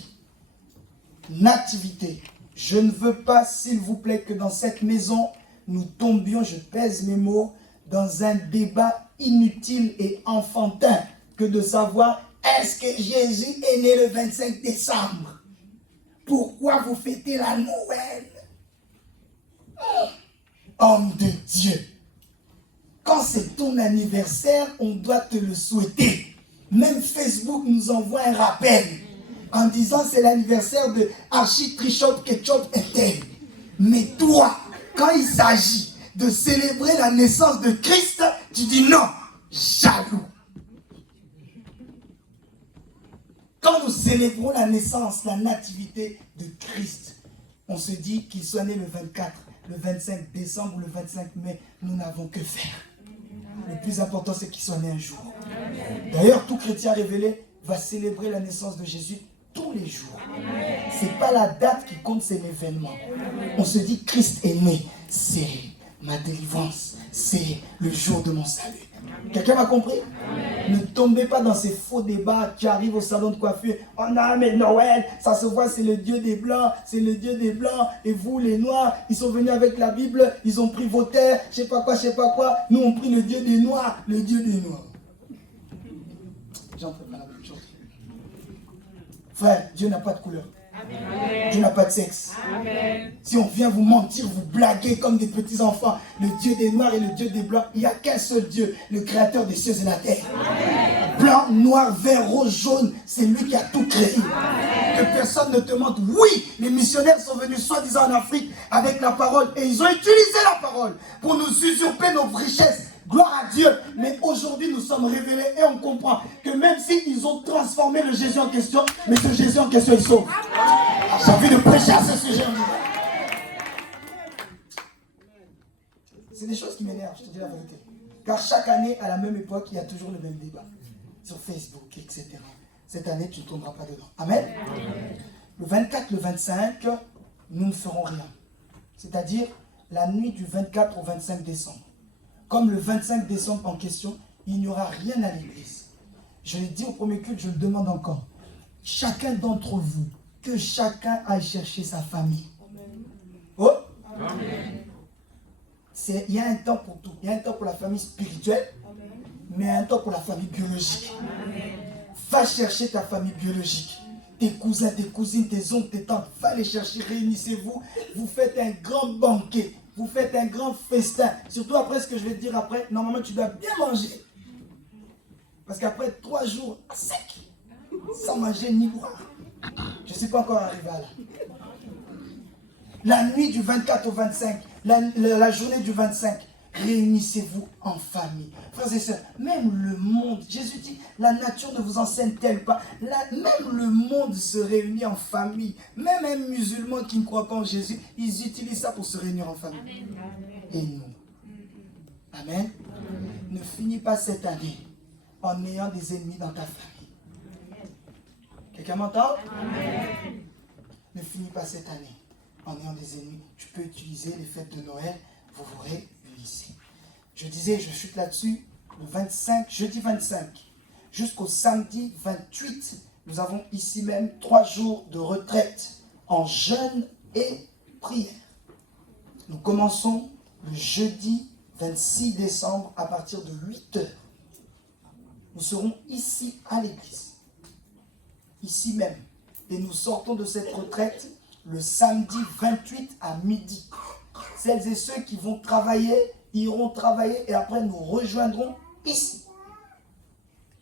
Nativité. Je ne veux pas, s'il vous plaît, que dans cette maison, nous tombions, je pèse mes mots, dans un débat inutile et enfantin que de savoir est-ce que Jésus est né le 25 décembre? Pourquoi vous fêtez la Noël? Homme de Dieu, quand c'est ton anniversaire, on doit te le souhaiter. Même Facebook nous envoie un rappel en disant c'est l'anniversaire de Archie Trichop Ketchup Ethel. Mais toi, quand il s'agit de célébrer la naissance de Christ, tu dis non, jaloux. Quand nous célébrons la naissance, la nativité de Christ, on se dit qu'il soit né le 24, le 25 décembre ou le 25 mai, nous n'avons que faire. Le plus important, c'est qu'il soit né un jour. D'ailleurs, tout chrétien révélé va célébrer la naissance de Jésus tous les jours. Ce n'est pas la date qui compte, c'est l'événement. On se dit, Christ est né, c'est ma délivrance, c'est le jour de mon salut. Quelqu'un m'a compris? Ne tombez pas dans ces faux débats qui arrivent au salon de coiffure. Oh non, mais Noël, ça se voit, c'est le Dieu des Blancs, c'est le Dieu des Blancs. Et vous, les Noirs, ils sont venus avec la Bible, ils ont pris vos terres, je sais pas quoi. Nous, on pris le Dieu des Noirs, le Dieu des Noirs. J'en fais pas la même chose. Frère, Dieu n'a pas de couleur. Amen. Dieu n'a pas de sexe. Amen. Si on vient vous mentir, vous blaguer comme des petits enfants, le Dieu des Noirs et le Dieu des Blancs, il n'y a qu'un seul Dieu, le créateur des cieux et la terre. Amen. Blanc, noir, vert, rose, jaune, c'est lui qui a tout créé. Amen. Que personne ne te mente. Oui, les missionnaires sont venus soi-disant en Afrique avec la parole et ils ont utilisé la parole pour nous usurper nos richesses. Gloire à Dieu. Mais aujourd'hui, nous sommes révélés et on comprend que même s'ils ont transformé le Jésus en question, mais ce Jésus en question, il sauve. J'ai envie de prêcher à ce sujet. C'est des choses qui m'énervent, je te dis la vérité. Car chaque année, à la même époque, il y a toujours le même débat. Sur Facebook, etc. Cette année, tu ne tomberas pas dedans. Amen. Le 24, le 25, nous ne ferons rien. C'est-à-dire la nuit du 24 au 25 décembre. Comme le 25 décembre en question, il n'y aura rien à l'église. Je l'ai dit au premier culte, je le demande encore. Chacun d'entre vous, que chacun aille chercher sa famille. Oh. Amen. il y a un temps pour tout. Il y a un temps pour la famille spirituelle, mais il y a un temps pour la famille biologique. Va chercher ta famille biologique. Tes cousins, tes cousines, tes oncles, tes tantes. Va les chercher, réunissez-vous. Vous faites un grand banquet. Vous faites un grand festin. Surtout après ce que je vais te dire après. Normalement, tu dois bien manger. Parce qu'après 3 jours à sec, sans manger ni boire, je ne suis pas encore arrivé à là. La nuit du 24 au 25, la journée du 25, réunissez-vous en famille. Frères et sœurs, même le monde, Jésus dit, la nature ne vous enseigne-t-elle pas? Même le monde se réunit en famille. Même un musulman qui ne croit pas en Jésus, ils utilisent ça pour se réunir en famille. Amen. Et nous? Amen. Ne finis pas cette année en ayant des ennemis dans ta famille. Quelqu'un m'entend? Amen. Ne finis pas cette année en ayant des ennemis. Tu peux utiliser les fêtes de Noël, vous vous réunissez. Je disais, je chute là-dessus, le 25, jeudi 25, jusqu'au samedi 28, nous avons ici même 3 jours de retraite en jeûne et prière. Nous commençons le jeudi 26 décembre à partir de 8 heures. Nous serons ici à l'église, ici même. Et nous sortons de cette retraite le samedi 28 à midi. Celles et ceux qui vont travailler, iront travailler et après nous rejoindrons ici.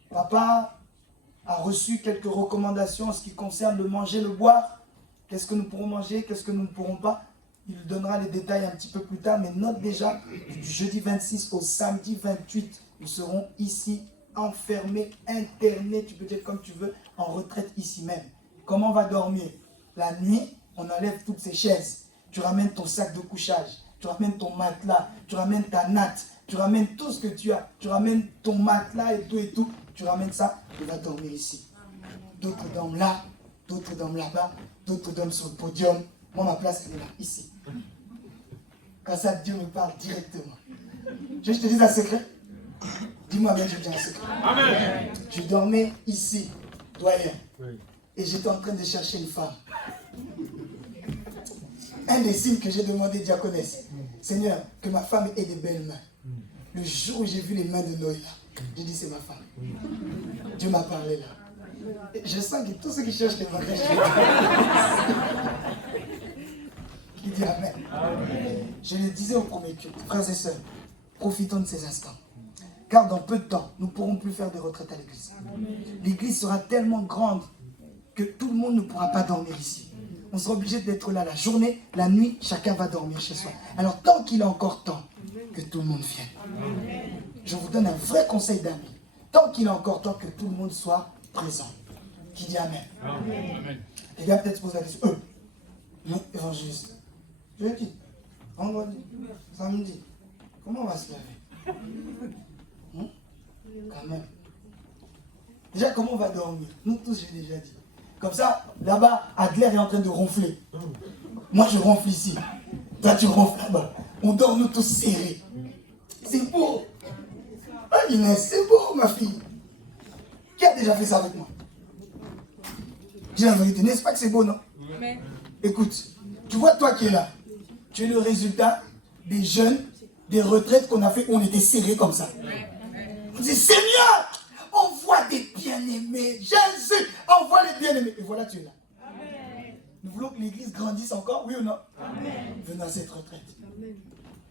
Papa a reçu quelques recommandations en ce qui concerne le manger, le boire. Qu'est-ce que nous pourrons manger, qu'est-ce que nous ne pourrons pas. Il donnera les détails un petit peu plus tard, mais note déjà, du jeudi 26 au samedi 28, nous serons ici, enfermés, internés, tu peux dire comme tu veux, en retraite ici même. Comment on va dormir? La nuit, on enlève toutes ces chaises. Tu ramènes ton sac de couchage, tu ramènes ton matelas, tu ramènes ta natte, tu ramènes tout ce que tu as, tu ramènes ton matelas et tout, tu ramènes ça, tu vas dormir ici. D'autres dorment là, d'autres dorment là-bas, d'autres dorment sur le podium. Moi, ma place, elle est là, ici. Quand ça, Dieu me parle directement. Je te dis un secret? Dis-moi bien, je dis un secret. Amen. Je dormais ici, doyen. Oui. Et j'étais en train de chercher une femme. Un des signes que j'ai demandé, diaconesse, Seigneur, que ma femme ait des belles mains. Le jour où j'ai vu les mains de Noé là, j'ai dit c'est ma femme. Dieu m'a parlé là. Et je sens que tous ceux qui cherchent les mariages, qui dit Amen. Je le disais au premier culte, frères et sœurs, profitons de ces instants. Car dans peu de temps, nous ne pourrons plus faire des retraites à l'église. L'église sera tellement grande que tout le monde ne pourra pas dormir ici. On sera obligé d'être là la journée, la nuit, chacun va dormir chez soi. Alors tant qu'il a encore temps, que tout le monde vienne. Je vous donne un vrai conseil d'amis. Tant qu'il a encore temps, que tout le monde soit présent. Qui dit Amen. Amen. Les gars peut-être se posent la question. Non, évangéliste. Jeudi, vendredi, samedi, comment on va se laver? Quand même. Déjà, comment on va dormir? Nous tous, j'ai déjà dit. Comme ça, là-bas, Adler est en train de ronfler. Moi, je ronfle ici. Toi, tu ronfles là-bas. On dort, nous tous serrés. C'est beau. Ah, Inès, c'est beau, ma fille. Qui a déjà fait ça avec moi? Dis la vérité, n'est-ce pas que c'est beau, non? Mais... Écoute, tu vois, toi qui es là, tu es le résultat des jeunes, des retraites qu'on a fait où on était serrés comme ça. On dit, Seigneur, envoie des bien-aimés. Jésus, envoie les bien-aimés. Et voilà, tu es là. Amen. Nous voulons que l'église grandisse encore, oui ou non? Amen. Venons à cette retraite. Amen.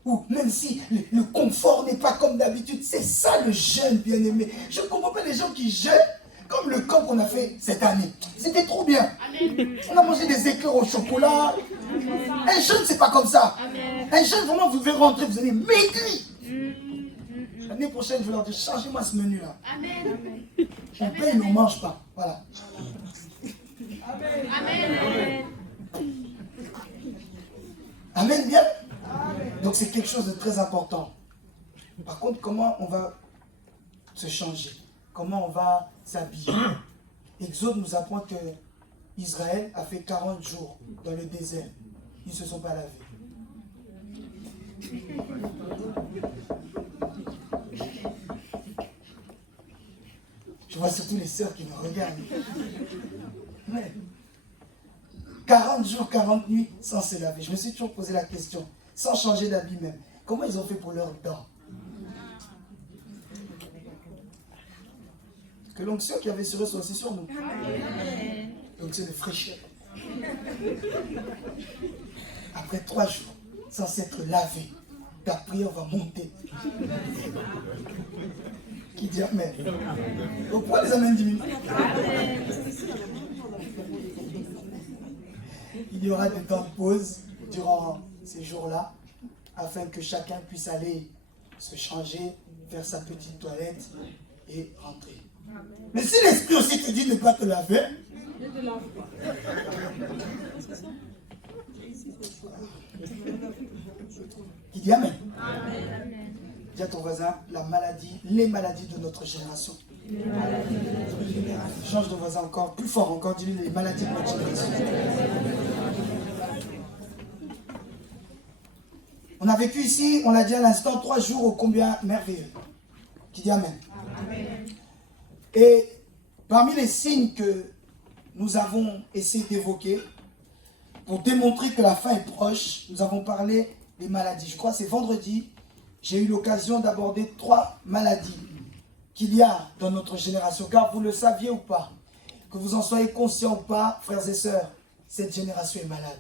Ou même si le confort n'est pas comme d'habitude, c'est ça le jeûne, bien-aimé. Je ne comprends pas les gens qui jeûnent comme le camp qu'on a fait cette année. C'était trop bien. Amen. On a mangé des éclairs au chocolat. Amen. Un jeûne, c'est pas comme ça. Amen. Un jeûne, vraiment, vous devez rentrer, vous allez maigrir. L'année prochaine, je vais leur dire, changez-moi ce menu-là. Amen. On paye, mais on ne mange pas. Voilà. Amen. Amen. Amen, bien. Amen. Donc c'est quelque chose de très important. Par contre, comment on va se changer? Comment on va s'habiller? Exode nous apprend que Israël a fait 40 jours dans le désert. Ils ne se sont pas lavés. Je vois surtout les sœurs qui me regardent. Ouais. 40 jours, 40 nuits sans se laver. Je me suis toujours posé la question, sans changer d'habit même. Comment ils ont fait pour leurs dents? Que l'onction qu'il y avait sur eux soit aussi sur nous. L'onction de fraîcheur. Après 3 jours, sans s'être lavé, ta prière va monter. Qui dit Amen? Pourquoi les amens diminuent? Il y aura des temps de pause durant ces jours-là, afin que chacun puisse aller se changer, faire sa petite toilette et rentrer. Mais si l'esprit aussi te dit de ne pas te laver, il dit Amen. Dis à ton voisin, les maladies de notre génération. Change de voisin encore, plus fort encore, dis-lui les maladies de notre génération. On a vécu ici, on l'a dit à l'instant, 3 jours ô combien merveilleux. Qui dit Amen. Et parmi les signes que nous avons essayé d'évoquer, pour démontrer que la fin est proche, nous avons parlé des maladies. Je crois que c'est vendredi, j'ai eu l'occasion d'aborder 3 maladies qu'il y a dans notre génération. Car vous le saviez ou pas, que vous en soyez conscients ou pas, frères et sœurs, cette génération est malade.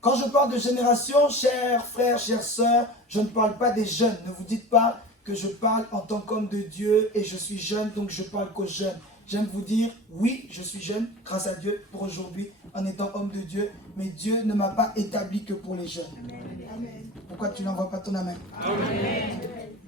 Quand je parle de génération, chers frères, chères sœurs, je ne parle pas des jeunes. Ne vous dites pas que je parle en tant qu'homme de Dieu et je suis jeune, donc je parle qu'aux jeunes. J'aime vous dire, oui, je suis jeune, grâce à Dieu, pour aujourd'hui, en étant homme de Dieu, mais Dieu ne m'a pas établi que pour les jeunes. Amen. Pourquoi tu n'envoies pas ton amen? Amen.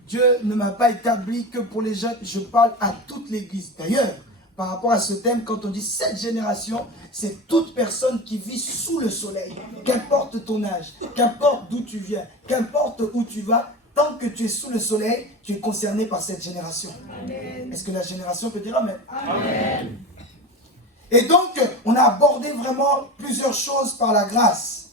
Dieu ne m'a pas établi que pour les jeunes, je parle à toute l'Église. D'ailleurs, par rapport à ce thème, quand on dit cette génération, c'est toute personne qui vit sous le soleil. Qu'importe ton âge, qu'importe d'où tu viens, qu'importe où tu vas, tant que tu es sous le soleil, tu es concerné par cette génération. Est-ce que la génération peut dire Amen? Amen. Et donc, on a abordé vraiment plusieurs choses par la grâce.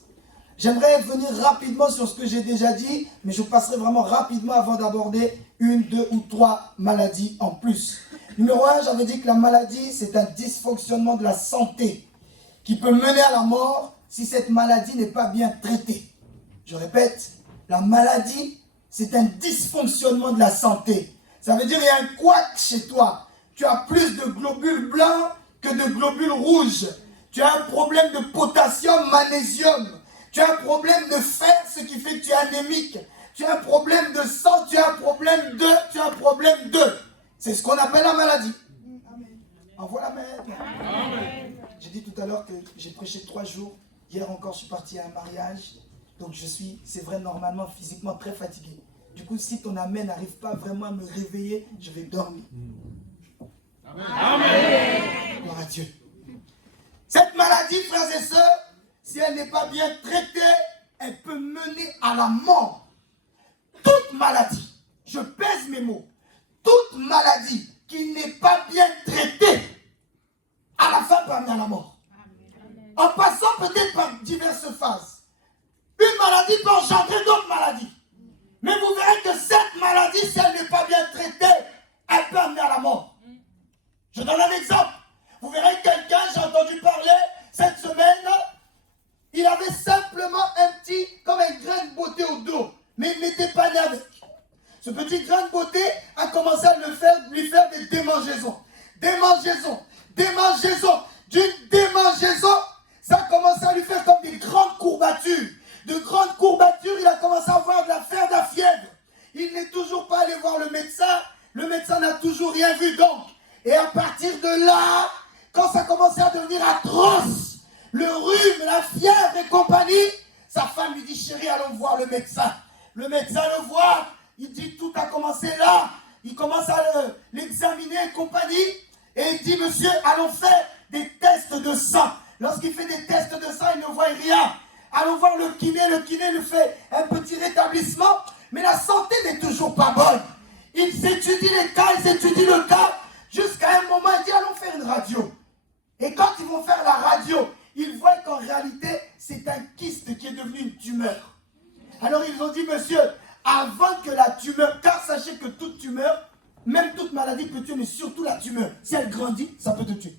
J'aimerais venir rapidement sur ce que j'ai déjà dit, mais je passerai vraiment rapidement avant d'aborder 1, 2 ou 3 maladies en plus. Numéro 1, j'avais dit que la maladie, c'est un dysfonctionnement de la santé qui peut mener à la mort si cette maladie n'est pas bien traitée. Je répète, la maladie, c'est un dysfonctionnement de la santé. Ça veut dire qu'il y a un couac chez toi. Tu as plus de globules blancs que de globules rouges. Tu as un problème de potassium, magnésium. Tu as un problème de fer, ce qui fait que tu es anémique. Tu as un problème de sang, tu as un problème de... C'est ce qu'on appelle la maladie. Amen. Envoie l'amen. Amen. J'ai dit tout à l'heure que j'ai prêché 3 jours. Hier encore, je suis parti à un mariage. Donc je suis, c'est vrai, normalement, physiquement très fatigué. Du coup, si ton amen n'arrive pas vraiment à me réveiller, je vais dormir. Amen. Amen. Gloire à Dieu. Cette maladie, frères et sœurs, si elle n'est pas bien traitée, elle peut mener à la mort. Toute maladie, je pèse mes mots, toute maladie qui n'est pas bien traitée, à la fin peut amener à la mort. Amen. En passant peut-être par diverses phases. Une maladie peut engendrer d'autres maladies. Mais vous verrez que cette maladie, si elle n'est pas bien traitée, elle peut amener à la mort. Je donne un exemple. Vous verrez quelqu'un, j'ai entendu parler cette semaine, il avait simplement comme un grain de beauté au dos, mais il n'était pas né avec. Ce petit grain de beauté a commencé à lui faire des démangeaisons. D'une démangeaison, ça a commencé à lui faire comme des grandes courbatures. De grandes courbatures, il a commencé à avoir de la fièvre. Il n'est toujours pas allé voir le médecin n'a toujours rien vu donc. Et à partir de là, quand ça commençait à devenir atroce, le rhume, la fièvre et compagnie, sa femme lui dit, chérie, allons voir le médecin. Le médecin le voit, il dit, tout a commencé là. Il commence à l'examiner et compagnie. Et il dit, monsieur, allons faire des tests de sang. Lorsqu'il fait des tests de sang, il ne voit rien. Allons voir le kiné lui fait un petit rétablissement. Mais la santé n'est toujours pas bonne. Il s'étudie les cas, le cas. Jusqu'à un moment, il dit, allons faire une radio. Et quand ils vont faire la radio, ils voient qu'en réalité, c'est un kyste qui est devenu une tumeur. Alors ils ont dit, monsieur, avant que la tumeur, car sachez que toute tumeur, même toute maladie peut tuer, mais surtout la tumeur, si elle grandit, ça peut te tuer.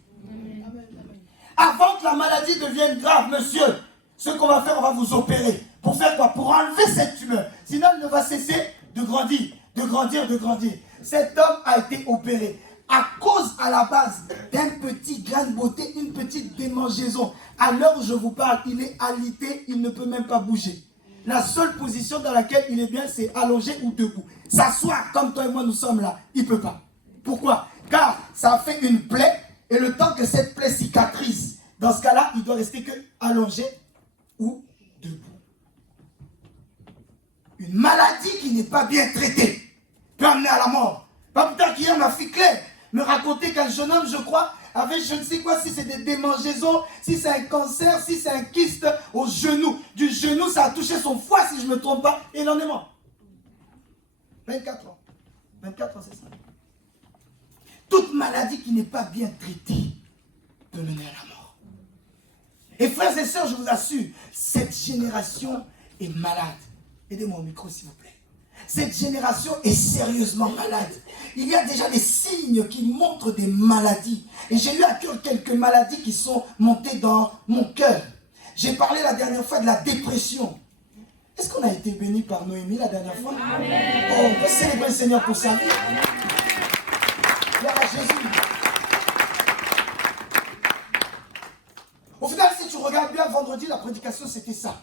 Avant que la maladie devienne grave, monsieur, ce qu'on va faire, on va vous opérer. Pour faire quoi? Pour enlever cette tumeur. Sinon, elle ne va cesser de grandir, de grandir, de grandir. Cet homme a été opéré à cause, à la base, d'un petit grain de beauté, une petite démangeaison. À l'heure où je vous parle, il est alité, il ne peut même pas bouger. La seule position dans laquelle il est bien, c'est allongé ou debout. S'asseoir, comme toi et moi nous sommes là, il ne peut pas. Pourquoi? Car ça a fait une plaie, et le temps que cette plaie cicatrise, dans ce cas-là, il doit rester que allongé ou debout. Une maladie qui n'est pas bien traitée peut amener à la mort. Pas plus tard qu'hier, ma fille Claire me racontait qu'un jeune homme, je crois, avait je ne sais quoi, si c'est des démangeaisons, si c'est un cancer, si c'est un kyste au genou. Du genou, ça a touché son foie, si je ne me trompe pas, et il en est mort. 24 ans. 24 ans, c'est ça. Toute maladie qui n'est pas bien traitée peut mener à la mort. Et frères et sœurs, je vous assure, cette génération est malade. Aidez-moi au micro, s'il vous plaît. Cette génération est sérieusement malade. Il y a déjà des signes qui montrent des maladies. Et j'ai eu à cœur quelques maladies qui sont montées dans mon cœur. J'ai parlé la dernière fois de la dépression. Est-ce qu'on a été béni par Noémie la dernière fois? Amen. Oh, on peut célébrer le Seigneur pour sa vie. Gloire à Jésus. Au final, si tu regardes bien, vendredi, la prédication, c'était ça.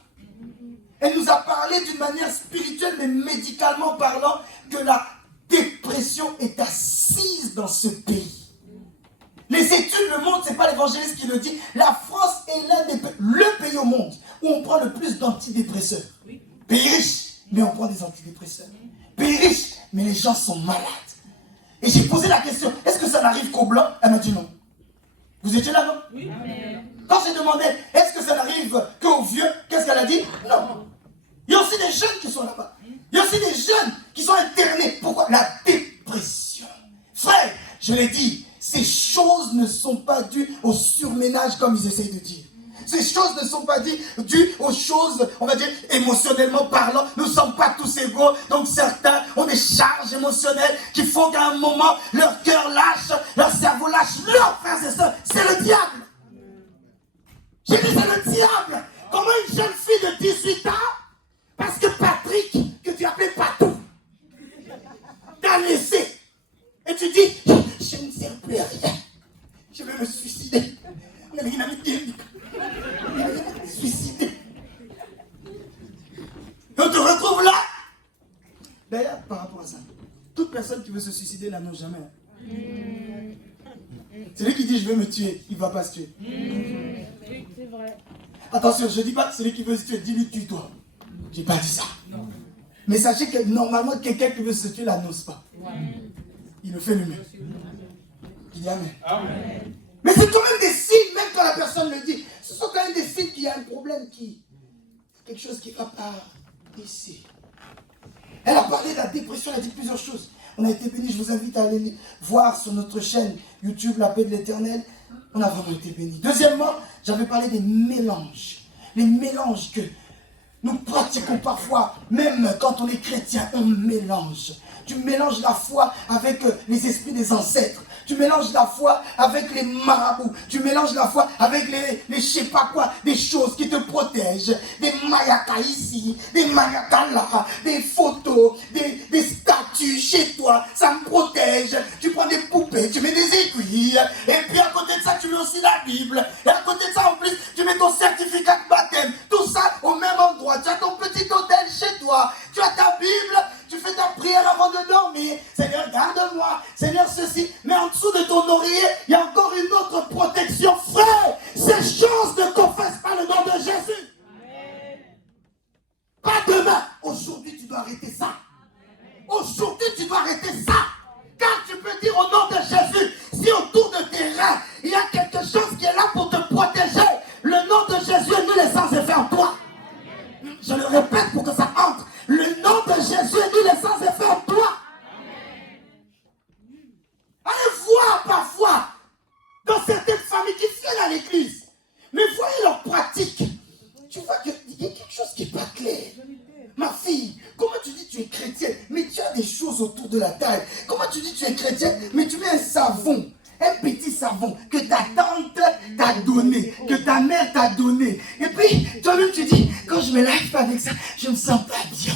Elle nous a parlé d'une manière spirituelle, mais médicalement parlant, que la dépression est assise dans ce pays. Les études le montrent, ce n'est pas l'évangéliste qui le dit. La France est le pays au monde où on prend le plus d'antidépresseurs. Pays riche, mais on prend des antidépresseurs. Pays riche, mais les gens sont malades. Et j'ai posé la question, est-ce que ça n'arrive qu'aux Blancs? Elle m'a dit non. Vous étiez là, non? Oui. Quand j'ai demandé, est-ce que ça n'arrive qu'aux vieux? Qu'est-ce qu'elle a dit? Non. Il y a aussi des jeunes qui sont là-bas. Il y a aussi des jeunes qui sont internés. Pourquoi? La dépression. Frère, je l'ai dit, ces choses ne sont pas dues au surménage comme ils essayent de dire. Ces choses ne sont pas dues aux choses, on va dire, émotionnellement parlant. Nous ne sommes pas tous égaux. Donc certains ont des charges émotionnelles qui font qu'à un moment, leur cœur lâche, leur cerveau lâche. Leurs frères et sœurs, c'est le diable. J'ai dit, c'est le diable. Comment une jeune fille de 18 ans, parce que Patrick, que tu appelais Patou, t'a laissé. Et tu dis, je ne sers plus à rien. Je vais me suicider. Suicider. Et on te retrouve là. D'ailleurs, par rapport à ça, toute personne qui veut se suicider n'annonce jamais. Celui qui dit je vais me tuer, il ne va pas se tuer. C'est vrai. Attention, je ne dis pas celui qui veut se tuer, dis-lui tue-toi. Je n'ai pas dit ça. Non. Mais sachez que normalement, quelqu'un qui veut se tuer l'annonce pas. Il le fait lui-même. Il dit Amen. Amen. Mais c'est quand même des signes, même quand la personne le dit, ce sont quand même des signes qu'il y a un problème, quelque chose qui ne va pas ici. Elle a parlé de la dépression, elle a dit plusieurs choses. On a été bénis, je vous invite à aller voir sur notre chaîne YouTube La Paix de l'Éternel. On a vraiment été bénis. Deuxièmement, j'avais parlé des mélanges. Les mélanges que nous pratiquons parfois, même quand on est chrétien, on mélange. Tu mélanges la foi avec les esprits des ancêtres. Tu mélanges la foi avec les marabouts. Tu mélanges la foi avec les je sais pas quoi, des choses qui te protègent. Des mayakas ici, des mayakas là, des photos, des statues chez toi. Ça me protège. Tu prends des poupées, tu mets des aiguilles. Et puis à côté de ça, tu mets aussi la Bible. Et à côté de ça, en plus, tu mets ton certificat de baptême. Tout ça au même endroit. Tu as ton petit hôtel chez toi. Tu as ta Bible. Tu fais ta prière avant de dormir. Seigneur, garde-moi. Seigneur, ceci. Mais en dessous de ton oreiller, il y a encore une autre protection. Frère, ces choses ne confessent pas le nom de Jésus. Amen. Pas demain. Aujourd'hui, tu dois arrêter ça. Aujourd'hui, tu dois arrêter ça. Car tu peux dire au nom de Jésus, si autour de tes reins, il y a quelque chose qui est là pour te protéger, le nom de Jésus est nul et sans effet en toi. Je le répète pour que ça entre. Le nom de Jésus est nul et sans effet en toi. Allez voir parfois dans certaines familles qui viennent à l'église, mais voyez leur pratique. Tu vois qu'il y a quelque chose qui n'est pas clair. Ma fille, comment tu dis que tu es chrétienne, mais tu as des choses autour de la taille. Comment tu dis que tu es chrétienne, mais tu mets un savon, un petit savon que ta tante t'a donné, que ta mère t'a donné. Et puis, toi-même tu dis, quand quand je me lève avec ça, je ne me sens pas bien.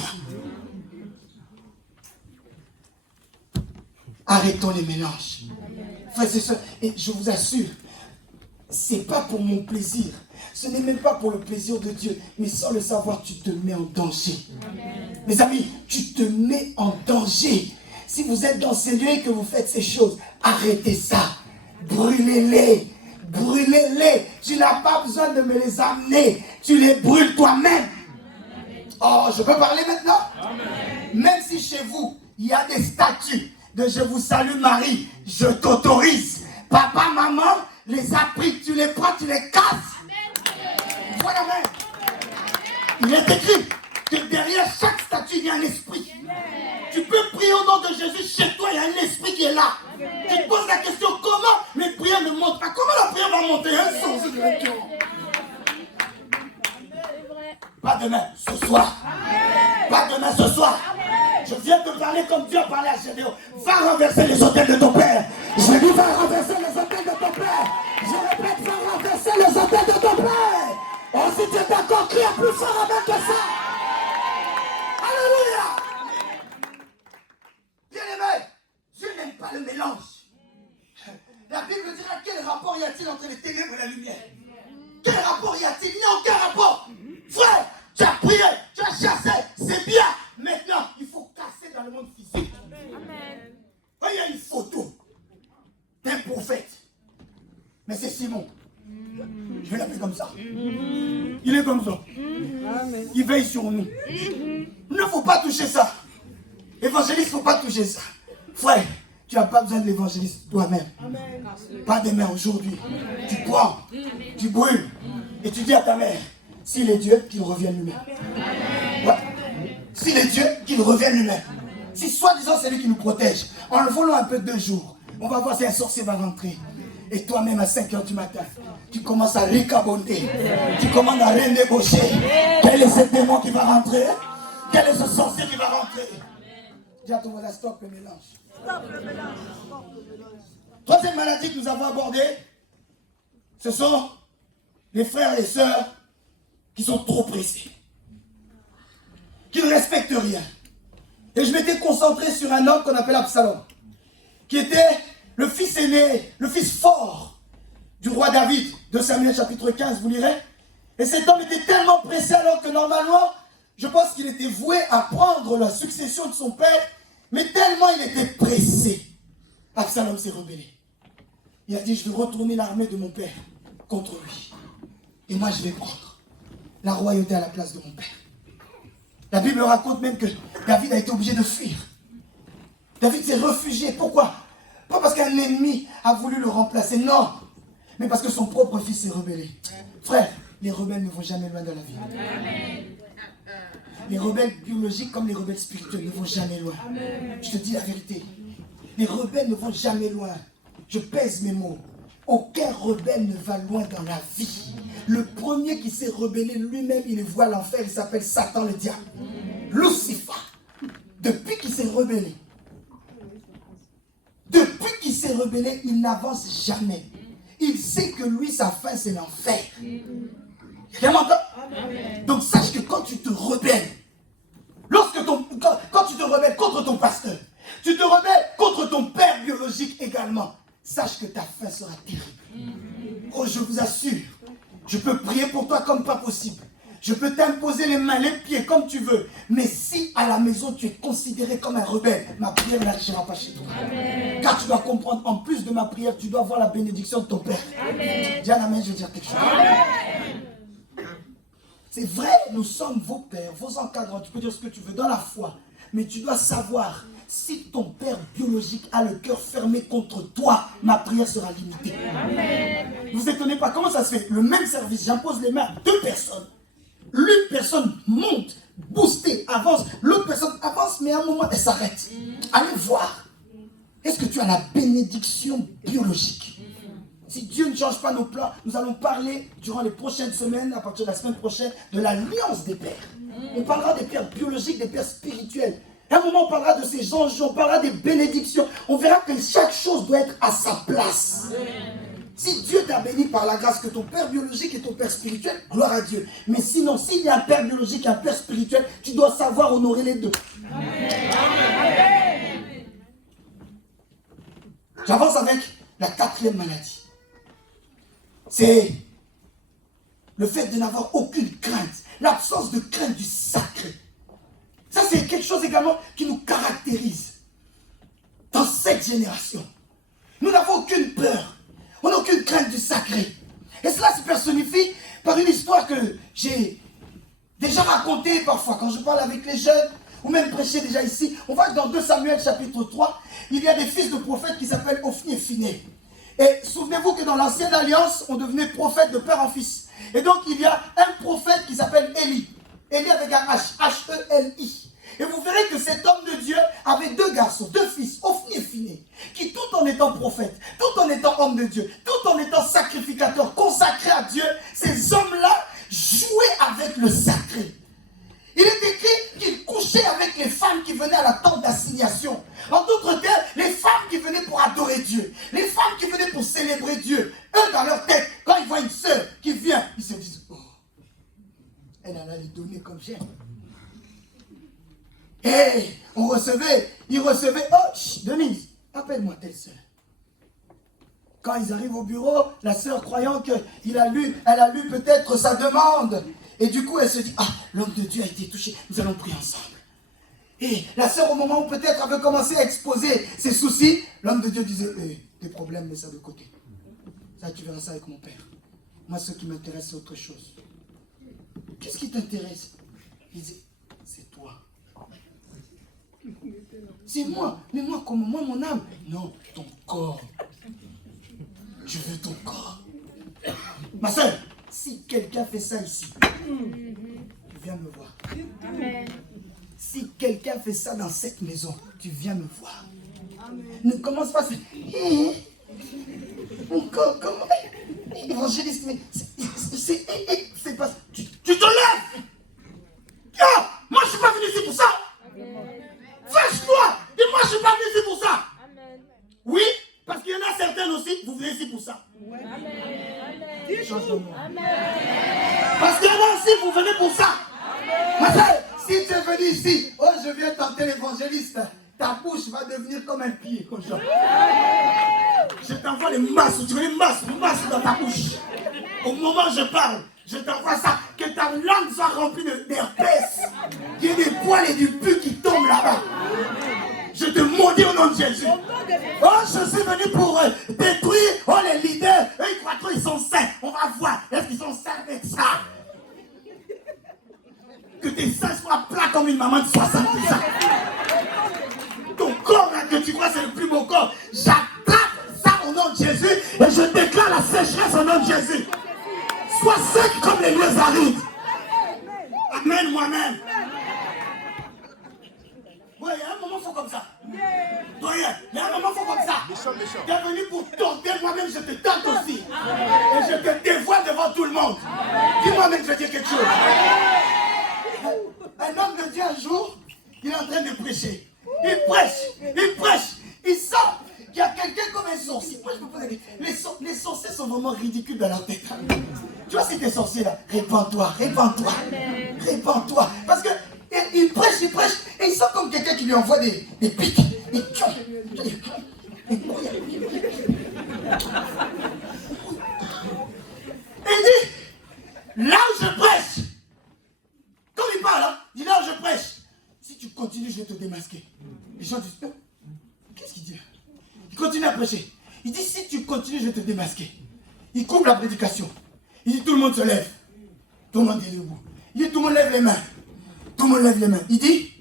Arrêtons les mélanges. Frères et sœurs, et je vous assure, c'est pas pour mon plaisir. Ce n'est même pas pour le plaisir de Dieu. Mais sans le savoir, tu te mets en danger. Amen. Mes amis, tu te mets en danger. Si vous êtes dans ces lieux et que vous faites ces choses, arrêtez ça. Brûlez-les. Brûlez-les. Tu n'as pas besoin de me les amener. Tu les brûles toi-même. Oh, je peux parler maintenant? Amen. Même si chez vous, il y a des statues de je vous salue Marie, je t'autorise. Papa, maman, les a pris, tu les prends, tu les casses. Voilà même. Il est écrit que derrière chaque statue, il y a un esprit. Tu peux prier au nom de Jésus, chez toi, il y a un esprit qui est là. Tu te poses la question, comment mes prières ne montent pas? Comment la prière va monter? Un sens de lecture. Pas demain, ce soir. Pas demain, ce soir. Je viens de parler comme Dieu a parlé à Gédéon. Va renverser les autels de ton père. Je dis, va renverser les autels de ton père. Je répète, va renverser les autels de ton père. Oh, si tu es d'accord, crie plus fort avec que ça. Alléluia. Bien aimé, Dieu n'aime pas le mélange. La Bible dira quel rapport y a-t-il entre les ténèbres et la lumière? Quel rapport y a-t-il? Il n'y a aucun rapport. Frère, tu as prié, tu as chassé, c'est bien. Maintenant, il faut casser dans le monde physique. Amen. Il y a une photo d'un prophète. Mais c'est Simon. Je vais l'appeler comme ça. Il est comme ça. Il veille sur nous. Il ne faut pas toucher ça. Évangéliste, il ne faut pas toucher ça. Frère, tu n'as pas besoin de l'évangéliste toi-même. Pas demain, aujourd'hui. Tu prends, tu brûles. Et tu dis à ta mère, s'il est Dieu, qu'il revienne lui-même. Ouais. S'il est Dieu, qu'il revienne lui-même. Si soi-disant c'est lui qui nous protège, enlevons-le un peu 2 jours. On va voir si un sorcier va rentrer. Et toi-même à 5h du matin, tu commences à ricabonder. Tu commences à renégocier. Quel est ce démon qui va rentrer? Quel est ce sorcier qui va rentrer? Dis à ton voisin, stop le mélange. Stop le mélange. Troisième maladie que nous avons abordée, ce sont les frères et sœurs qui sont trop pressés, qui ne respectent rien. Et je m'étais concentré sur un homme qu'on appelle Absalom, qui était le fils aîné, le fils fort du roi David, de Samuel chapitre 15, vous lirez. Et cet homme était tellement pressé alors que normalement, je pense qu'il était voué à prendre la succession de son père, mais tellement il était pressé, Absalom s'est rebellé. Il a dit, je vais retourner l'armée de mon père contre lui. Et moi, je vais prendre la royauté à la place de mon père. La Bible raconte même que David a été obligé de fuir. David s'est réfugié. Pourquoi? Pas parce qu'un ennemi a voulu le remplacer, non. Mais parce que son propre fils s'est rebellé. Frère, les rebelles ne vont jamais loin dans la vie. Amen. Les rebelles biologiques comme les rebelles spirituels ne vont jamais loin. Amen. Je te dis la vérité. Les rebelles ne vont jamais loin. Je pèse mes mots. Aucun rebelle ne va loin dans la vie. Le premier qui s'est rebellé lui-même, il voit l'enfer, il s'appelle Satan le diable. Lucifer. Depuis qu'il s'est rebellé, il n'avance jamais. Il sait que lui, sa fin, c'est l'enfer. Donc sache que quand tu te rebelles, quand tu te rebelles contre ton pasteur, tu te rebelles contre ton père biologique également, sache que ta fin sera terrible. Oh, je vous assure, je peux prier pour toi comme pas possible. Je peux t'imposer les mains, les pieds, comme tu veux. Mais si à la maison tu es considéré comme un rebelle, ma prière n'attirera pas chez toi. Amen. Car tu dois comprendre, en plus de ma prière, tu dois avoir la bénédiction de ton Père. Amen. Dis à la main, je veux dire quelque chose. Amen. C'est vrai, nous sommes vos pères, vos encadrants. Tu peux dire ce que tu veux dans la foi. Mais tu dois savoir, si ton père biologique a le cœur fermé contre toi, ma prière sera limitée. Amen. Ne vous étonnez pas, comment ça se fait? Le même service, j'impose les mains à 2 personnes. L'une personne monte, boostée, avance. L'autre personne avance, mais à un moment, elle s'arrête. Allez voir. Est-ce que tu as la bénédiction biologique? Si Dieu ne change pas nos plans, nous allons parler durant les prochaines semaines, à partir de la semaine prochaine, de l'alliance des pères. On parlera des pères biologiques, des pères spirituels. À un moment, on parlera de ces enjeux, on parlera des bénédictions. On verra que chaque chose doit être à sa place. Si Dieu t'a béni par la grâce que ton père biologique et ton père spirituel, gloire à Dieu. Mais sinon, s'il y a un père biologique et un père spirituel, tu dois savoir honorer les deux. Amen. J'avance avec la 4e maladie. C'est le fait de n'avoir aucune crainte. L'absence de crainte du sacré. Ça, c'est quelque chose également qui nous caractérise. Dans cette génération, nous n'avons aucune peur. On n'a aucune crainte du sacré. Et cela se personnifie par une histoire que j'ai déjà racontée parfois quand je parle avec les jeunes, ou même prêché déjà ici. On voit que dans 2 Samuel chapitre 3, il y a des fils de prophètes qui s'appellent Ophni et Phiné. Et souvenez-vous que dans l'ancienne alliance, on devenait prophète de père en fils. Et donc il y a un prophète qui s'appelle Élie. Élie avec un H, H-E-L-I. Et vous verrez que cet homme de Dieu avait 2 garçons, 2 fils, Ophni et Phiné, qui tout en étant prophète, tout en étant homme de Dieu, tout en étant sacrificateur, consacré à Dieu, ces hommes-là jouaient avec le sacré. Il est écrit qu'ils couchaient avec les femmes qui venaient à la tente d'assignation. En d'autres termes, les femmes qui venaient pour adorer Dieu, les femmes qui venaient pour célébrer Dieu. Eux, dans leur tête, quand ils voient une sœur qui vient, ils se disent, oh, elle a les donner comme j'aime. Et ils recevaient, oh, Denise, appelle-moi telle sœur. Quand ils arrivent au bureau, la sœur croyant elle a lu peut-être sa demande. Et du coup, elle se dit, ah, l'homme de Dieu a été touché, nous allons prier ensemble. Et la sœur, au moment où peut-être avait commencé à exposer ses soucis, l'homme de Dieu disait, des problèmes, mets ça de côté. Ça, tu verras ça avec mon père. Moi, ce qui m'intéresse, c'est autre chose. Qu'est-ce qui t'intéresse? Il dit, c'est toi. C'est moi, mais moi, comme moi, mon âme. Non, ton corps. Je veux ton corps. Ma soeur, si quelqu'un fait ça ici, tu viens me voir. Amen. Si quelqu'un fait ça dans cette maison, tu viens me voir. Amen. Ne commence pas à comment évangéliste, mais c'est pas... Tu te lèves. Oh, moi, je suis pas venu ici pour ça. Fâche-toi. Et moi, je suis pas venu ici pour ça. Amen. Oui, parce qu'il y en a certains aussi, vous venez ici pour ça. Amen. Change de mot. Amen. Parce qu'il y en a aussi, vous venez pour ça. Amen. Si tu es venu ici, oh, je viens tenter l'évangéliste, ta bouche va devenir comme un pied, comme ça. Je t'envoie les masses, tu veux les masses dans ta bouche. Au moment où je parle, je t'envoie ça, que ta langue soit remplie d'herpès, qu'il y ait des poils et du pu qui tombent là-bas. Je te maudis au nom de Jésus. Oh, je suis venu pour détruire les leaders. Eux, ils croient qu'ils sont saints. On va voir. Est-ce qu'ils sont saints avec ça? Que tes seins soient plats comme une maman de 70 ans. Ton corps, là, que tu crois, c'est le plus beau corps. J'attrape ça au nom de Jésus et je déclare la sécheresse au nom de Jésus. Sois sec comme les lieux arides. Amen, moi-même. Ouais, il y a un moment, il faut comme ça. Toi, il y a un moment, il faut comme ça. Tu es venu pour tenter, moi-même, je te tente aussi. Et je te dévoile devant tout le monde. Dis-moi même, je veux dire quelque chose. Un homme de Dieu, un jour, il est en train de prêcher. Il prêche. Il sent qu'il y a quelqu'un comme un sorcier. Moi, je me pose la question. Les sorciers sont vraiment ridicules dans leur tête. Tu vois, si t'es sorcier là, répands-toi. Parce que il prêche, et il sent comme quelqu'un qui lui envoie des pics. Il dit, là où je prêche, comme il parle, hein, il dit là où je prêche, si tu continues, je vais te démasquer. Les gens disent, qu'est-ce qu'il dit? Il continue à prêcher. Il dit, si tu continues, je vais te démasquer. Il coupe la prédication. Il dit, tout le monde se lève. Tout le monde est debout. Il dit, tout le monde lève les mains. Tout le monde lève les mains. Il dit,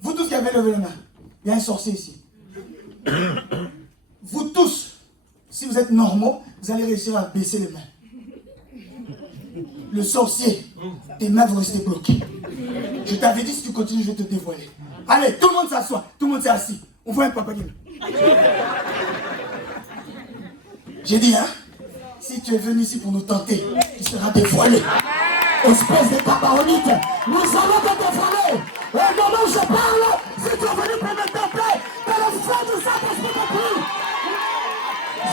vous tous qui avez levé les mains, il y a un sorcier ici. Vous tous, si vous êtes normaux, vous allez réussir à baisser les mains. Le sorcier, tes mains vont rester bloquées. Je t'avais dit, si tu continues, je vais te dévoiler. Allez, tout le monde s'assoit. Tout le monde s'est assis. On voit un papagien. J'ai dit, hein, si tu es venu ici pour nous tenter, tu seras dévoilé. Espèce de papaonites, nous allons te dévoiler. Et au moment où je parle, si tu es venu pour me tenter, t'as le feu du Saint-Esprit de plus.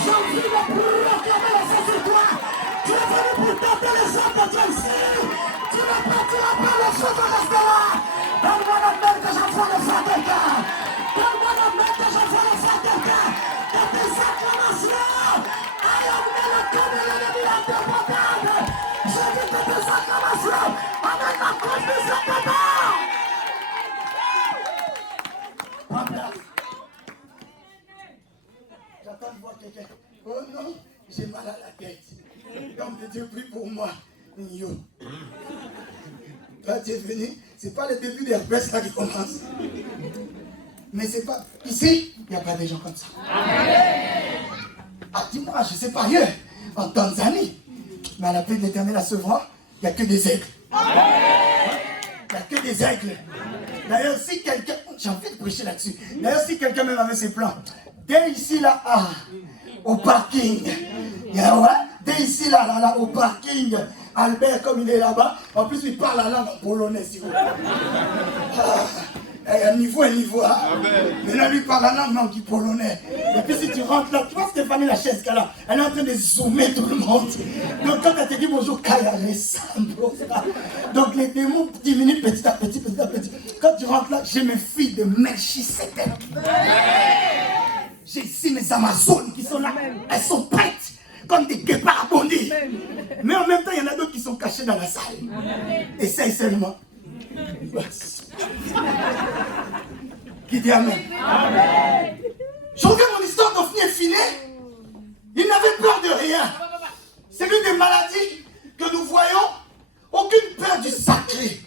J'ai envie de plus réclamer le non, j'ai mal à la tête. L'homme de Dieu prie pour moi. Yo. Toi, tu es venu, c'est pas le début des herpès là qui commence. Mais c'est pas. Ici, il n'y a pas des gens comme ça. Ah, dis-moi, je sais pas ailleurs, en Tanzanie. Mais à la paix de l'Éternel à Sevran, il n'y a que des aigles. Il n'y a que des aigles. D'ailleurs, si quelqu'un. J'ai envie de prêcher là-dessus. D'ailleurs, si quelqu'un même avait ses plans, dès ici là, au parking. Dès ici là, au parking. Albert, comme il est là-bas, en plus il parle la langue en polonais, si vous voulez. Un niveau, hein. Maintenant, lui parle la langue en polonais. Et puis si tu rentres là, tu vois Stéphanie, la chaise qu'elle a, elle est en train de zoomer tout le monde. Donc quand elle te dit bonjour, Kaya ressemble. Donc les démons diminuent petit à petit, petit à petit. Quand tu rentres là, j'ai mes filles de Melchisedec. J'ai ici mes Amazones qui sont là. Elles sont prêtes. Comme des guépards à bondir. Mais en même temps, il y en a d'autres qui sont cachés dans la salle. Essaye seulement. Qui dit Amen. Je reviens mon histoire d'Ophni et Phiné. Il n'avait peur de rien. C'est l'une des maladies que nous voyons. Aucune peur du sacré.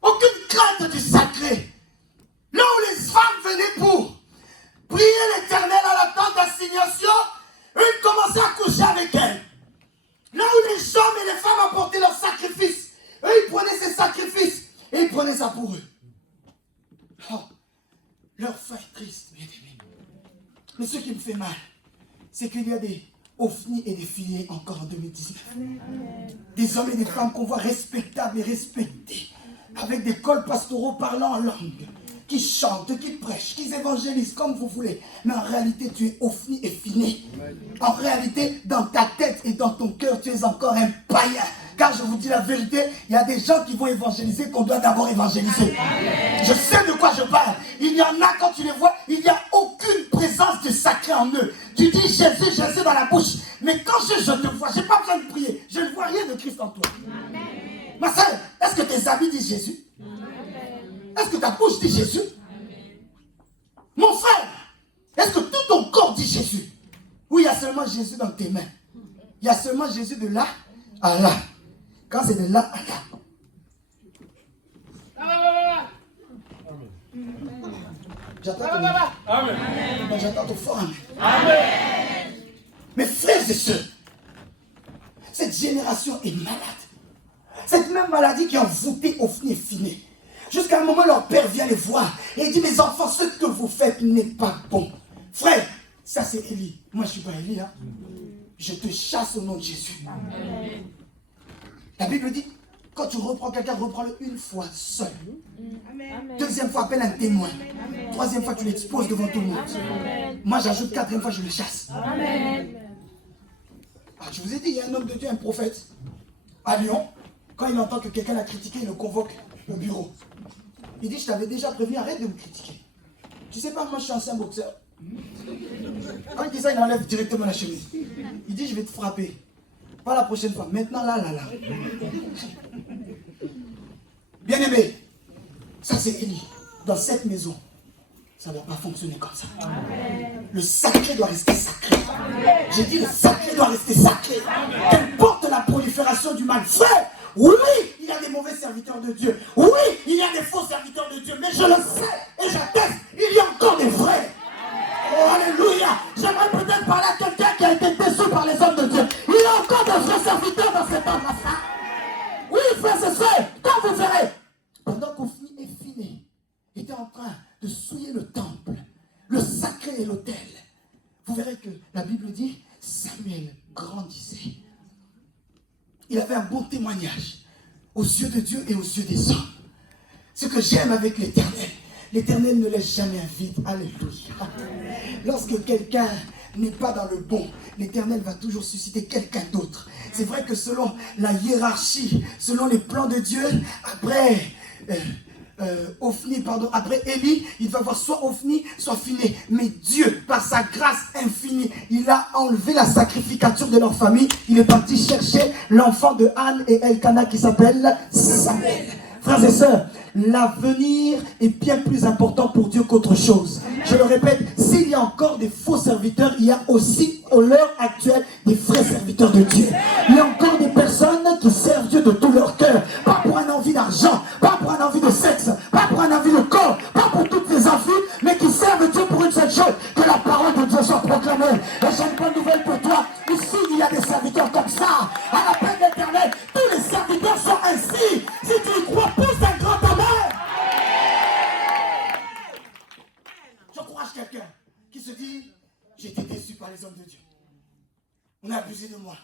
Aucune crainte du sacré. Là où les femmes venaient pour prier l'Éternel à la tente d'assignation, eux, ils commençaient à coucher avec elle. Là où les hommes et les femmes apportaient leurs sacrifices, eux, ils prenaient ces sacrifices et ils prenaient ça pour eux. Oh, leur fin est triste, bien aimé. Mais ce qui me fait mal, c'est qu'il y a des Ophni et des filles encore en 2019. Des hommes et des femmes qu'on voit respectables et respectés, avec des cols pastoraux parlant en langue, qui chantent, qui prêchent, qui évangélisent comme vous voulez. Mais en réalité, tu es Ophni et Phiné. En réalité, dans ta tête et dans ton cœur, tu es encore un païen. Car je vous dis la vérité, il y a des gens qui vont évangéliser qu'on doit d'abord évangéliser. Je sais de quoi je parle. Il y en a, quand tu les vois, il n'y a aucune présence du sacré en eux. Tu dis Jésus, Jésus dans la bouche. Mais quand je te vois, je n'ai pas besoin de prier. Je ne vois rien de Christ en toi. Ma soeur, est-ce que tes amis disent Jésus? Est-ce que ta bouche dit Jésus? Mon frère, est-ce que tout ton corps dit Jésus? Ou il y a seulement Jésus dans tes mains? Il y a seulement Jésus de là à là. Quand c'est de là à là. J'attends ton fort. Amen. Mes frères et sœurs, cette génération est malade. Cette même maladie qui a envoûté Ophni et Phiné. Jusqu'à un moment, leur père vient les voir et il dit, mes enfants, ce que vous faites n'est pas bon. Frère, ça c'est Élie. Moi, je ne suis pas Élie. Hein. Je te chasse au nom de Jésus. Amen. La Bible dit, quand tu reprends quelqu'un, reprends-le une fois seul. Amen. Deuxième fois, appelle un témoin. Amen. Troisième fois, tu l'exposes devant tout le monde. Amen. Moi, j'ajoute quatrième fois, je le chasse. Amen. Ah, je vous ai dit, il y a un homme de Dieu, un prophète, à Lyon. Quand il entend que quelqu'un l'a critiqué, il le convoque au bureau. Il dit, je t'avais déjà prévenu, arrête de me critiquer. Tu sais pas, moi je suis ancien boxeur. Quand il dit ça, il enlève directement la chemise. Il dit, je vais te frapper. Pas la prochaine fois, maintenant là. Bien aimé, ça c'est Élie. Dans cette maison, ça ne doit pas fonctionner comme ça. Amen. Le sacré doit rester sacré. J'ai dit, le sacré doit rester sacré. Qu'importe la prolifération du mal. Frère, oui, il y a des mauvais serviteurs de Dieu. Oui, il y a des faux serviteurs de Dieu. Mais je le sais et j'atteste, il y a encore des vrais. Oh, alléluia. J'aimerais peut-être parler à quelqu'un qui a été déçu par les hommes de Dieu. Il y a encore de vrais serviteurs dans cet homme-là. Oui, frère, c'est ça. Quand vous verrez, pendant qu'Ophni et Phiné étaient en train de souiller le temple, le sacré et l'autel, vous verrez que la Bible dit, Samuel grandissait. Il avait un bon témoignage aux yeux de Dieu et aux yeux des hommes. Ce que j'aime avec l'Éternel, l'Éternel ne laisse jamais un vide. Alléluia. Lorsque quelqu'un n'est pas dans le bon, l'Éternel va toujours susciter quelqu'un d'autre. C'est vrai que selon la hiérarchie, selon les plans de Dieu, après après Élie, il va voir soit Ophni, soit Phiné. Mais Dieu, par sa grâce infinie, il a enlevé la sacrificature de leur famille. Il est parti chercher l'enfant de Anne et Elkana qui s'appelle Samuel. Frères et sœurs, l'avenir est bien plus important pour Dieu qu'autre chose. Je le répète, s'il y a encore des faux serviteurs, il y a aussi, à l'heure actuelle, des vrais serviteurs de Dieu. Il y a encore des personnes qui servent Dieu de tout leur cœur. Pas pour une envie d'argent, pas pour une envie de sexe, pas pour une envie de corps, pas pour toutes les envies, mais qui servent Dieu pour une seule chose, que la parole de Dieu soit proclamée. Et j'ai une bonne nouvelle pour toi. Ici, il y a des serviteurs comme ça. À la paix de l'Éternel, tous les serviteurs sont ainsi. Si tu y crois, pousse un grand amen. J'encourage quelqu'un qui se dit, j'ai été déçu par les hommes de Dieu. On a abusé de moi.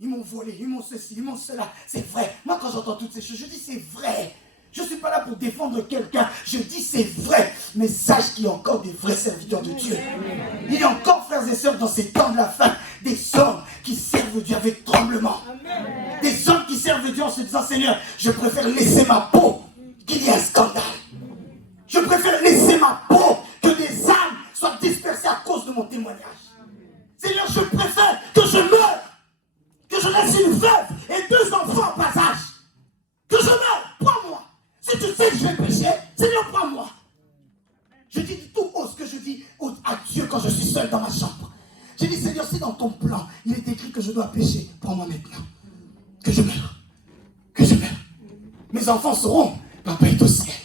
Ils m'ont volé, ils m'ont ceci, ils m'ont cela. C'est vrai. Moi, quand j'entends toutes ces choses, je dis c'est vrai. Je ne suis pas là pour défendre quelqu'un. Je dis c'est vrai. Mais sache qu'il y a encore des vrais serviteurs de Dieu. Il y a encore, frères et sœurs, dans ces temps de la fin, des hommes qui servent Dieu avec tremblement. Des hommes qui servent Dieu en se disant, Seigneur, je préfère laisser ma peau qu'il y ait un scandale. Je préfère laisser ma peau que des âmes soient dispersées à cause de mon témoignage. Seigneur, je préfère que je meure, que je laisse une veuve et 2 enfants en bas âge. Que je meure, prends-moi. Si tu sais que je vais pécher, Seigneur, prends-moi. Je dis tout haut ce que je dis à Dieu quand je suis seul dans ma chambre. J'ai dit, Seigneur, si dans ton plan, il est écrit que je dois pécher, prends-moi maintenant. Que je meure. Que je meure. Mes enfants sauront, papa est au ciel.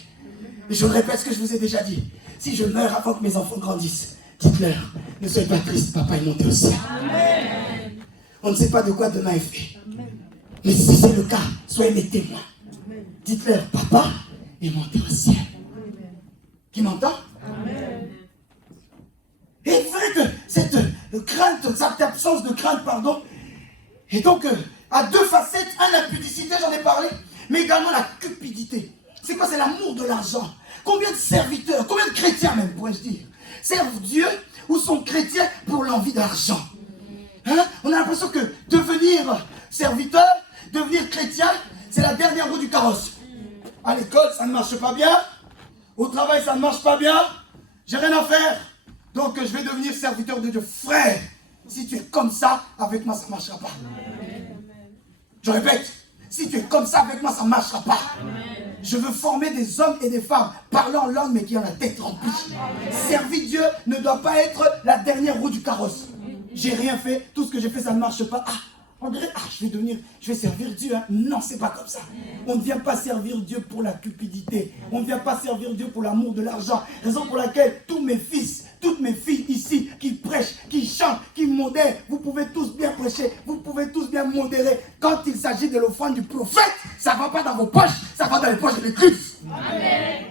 Et je répète ce que je vous ai déjà dit. Si je meurs avant que mes enfants grandissent, dites-leur, ne soyez pas tristes, papa est monté au ciel. Amen. On ne sait pas de quoi demain est fait. Amen. Mais si c'est le cas, soyez mes témoins. Dites-leur, papa est monté au ciel. Amen. Qui m'entend? Amen. Et vrai que cette crainte, cette absence de crainte, pardon, et donc à 2 facettes, la pudicité, j'en ai parlé, mais également la cupidité. C'est quoi? C'est l'amour de l'argent. Combien de serviteurs, combien de chrétiens même, pourrais-je dire, servent Dieu ou sont chrétiens pour l'envie d'argent? Hein? On a l'impression que devenir serviteur, devenir chrétien, c'est la dernière roue du carrosse. À l'école, ça ne marche pas bien. Au travail, ça ne marche pas bien. J'ai rien à faire. Donc, je vais devenir serviteur de Dieu. Frère, si tu es comme ça, avec moi, ça ne marchera pas. Je répète, si tu es comme ça, avec moi, ça ne marchera pas. Je veux former des hommes et des femmes parlant en langue, mais qui ont la tête remplie. Servir Dieu ne doit pas être la dernière roue du carrosse. J'ai rien fait, tout ce que j'ai fait, ça ne marche pas. On dirait, je vais servir Dieu. Hein. Non, c'est pas comme ça. On ne vient pas servir Dieu pour la cupidité. On ne vient pas servir Dieu pour l'amour de l'argent. Raison pour laquelle tous mes fils, toutes mes filles ici, qui prêchent, qui chantent, qui modèrent, vous pouvez tous bien prêcher, vous pouvez tous bien modérer. Quand il s'agit de l'offrande du prophète, ça ne va pas dans vos poches, ça va dans les poches de l'Église. Amen.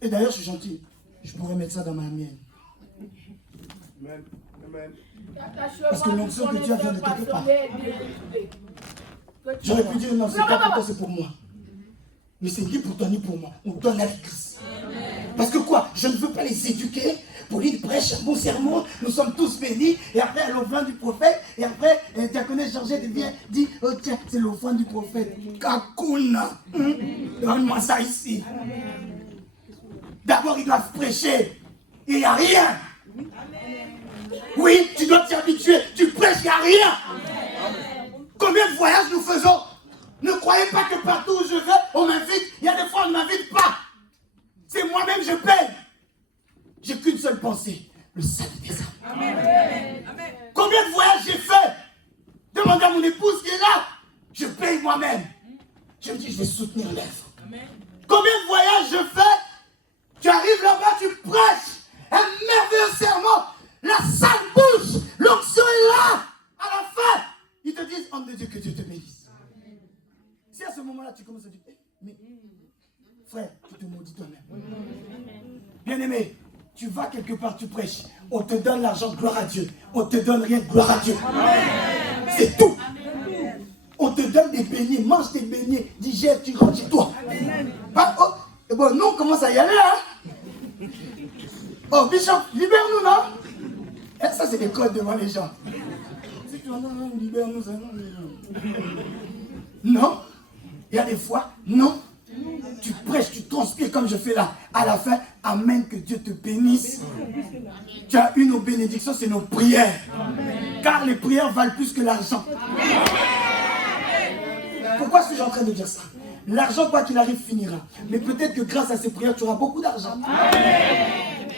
Et d'ailleurs, je suis gentil. Je pourrais mettre ça dans ma mienne. Amen. Amen. Parce que l'onction que Dieu a vient de quelque part. J'aurais pu dire non, c'est pas pour toi, c'est pour moi. Mais c'est ni pour toi ni pour moi. On donne à l'Église. Parce que quoi? Je ne veux pas les éduquer pour qu'ils prêchent un bon sermon. Nous sommes tous bénis. Et après, à l'offrande du prophète. Et après, diaconesse Georgette vient, dit, oh tiens, c'est l'offrande du prophète. Kakouna. Donne-moi ça ici. D'abord, ils doivent prêcher. Et il n'y a rien. Oui, tu dois t'y habituer. Tu prêches, il n'y a rien. Combien de voyages nous faisons? Ne croyez pas que partout où je vais, on m'invite. Il y a des fois, on ne m'invite pas. C'est moi-même, je paye. J'ai qu'une seule pensée. Le salut des âmes. Amen. Combien de voyages j'ai fait? Demandez à mon épouse qui est là. Je paye moi-même. Je me dis, je vais soutenir l'œuvre. Combien de voyages je fais? Tu arrives là-bas, tu prêches. Un merveilleux serment. La salle bouge. L'onction est là. À la fin, ils te disent, homme de Dieu, que Dieu te bénisse. Si à ce moment-là, tu commences à dire, mais frère, tu te maudis toi-même. Bien-aimé, tu vas quelque part, tu prêches. On te donne l'argent, gloire à Dieu. On te donne rien, gloire à Dieu. C'est tout. On te donne des beignets, mange des beignets, digère, tu rentres chez toi. Bon, nous, on commence à y aller, hein. Oh, Bishop, libère-nous, non? Et ça, c'est des codes devant les gens. Si tu en as, libère-nous, ça, non. Il y a des fois, non. Tu prêches, tu transpires comme je fais là. À la fin, amen, que Dieu te bénisse. Tu as eu nos bénédictions, c'est nos prières. Car les prières valent plus que l'argent. Pourquoi suis-je en train de dire ça? L'argent, quoi qu'il arrive, finira. Mais peut-être que grâce à ces prières, tu auras beaucoup d'argent.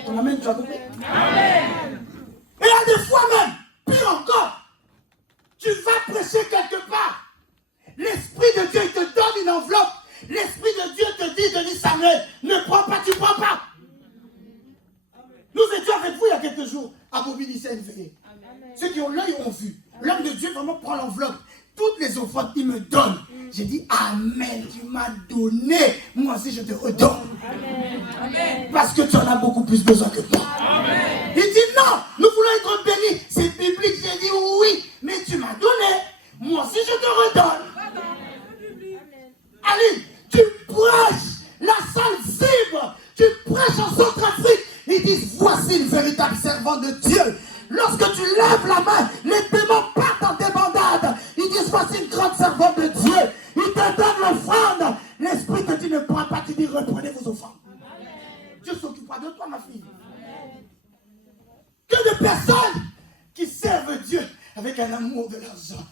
Ton amen, tu as compris? Et là, des fois même, pire encore, tu vas prêcher quelque part. L'Esprit de Dieu, il te donne une enveloppe. L'Esprit de Dieu te dit, Denis Samuel, ne prends pas, tu ne prends pas. Nous étions avec vous il y a quelques jours à Bobigny NVE. Ceux qui ont l'œil ont vu. L'homme de Dieu vraiment prend l'enveloppe. Toutes les offrandes, il me donne. J'ai dit, Amen, tu m'as donné. Moi aussi, je te redonne. Amen. Parce que tu en as beaucoup plus besoin que moi. Amen. Il dit, non, nous voulons être bénis. C'est biblique. J'ai dit, oui, mais tu m'as donné. Moi aussi, je te redonne. Aline, tu prêches la salle cible. Tu prêches en Centrafrique. Ils disent, voici une véritable servante de Dieu. Lorsque tu lèves la main, les démons partent en débandade. Ils disent, voici une grande servante de Dieu. Ils te donnent l'offrande. L'Esprit te dit, ne prends pas. Tu dis, reprenez vos offrandes. Dieu s'occupera de toi, ma fille. Que de personnes qui servent Dieu avec un amour de l'argent.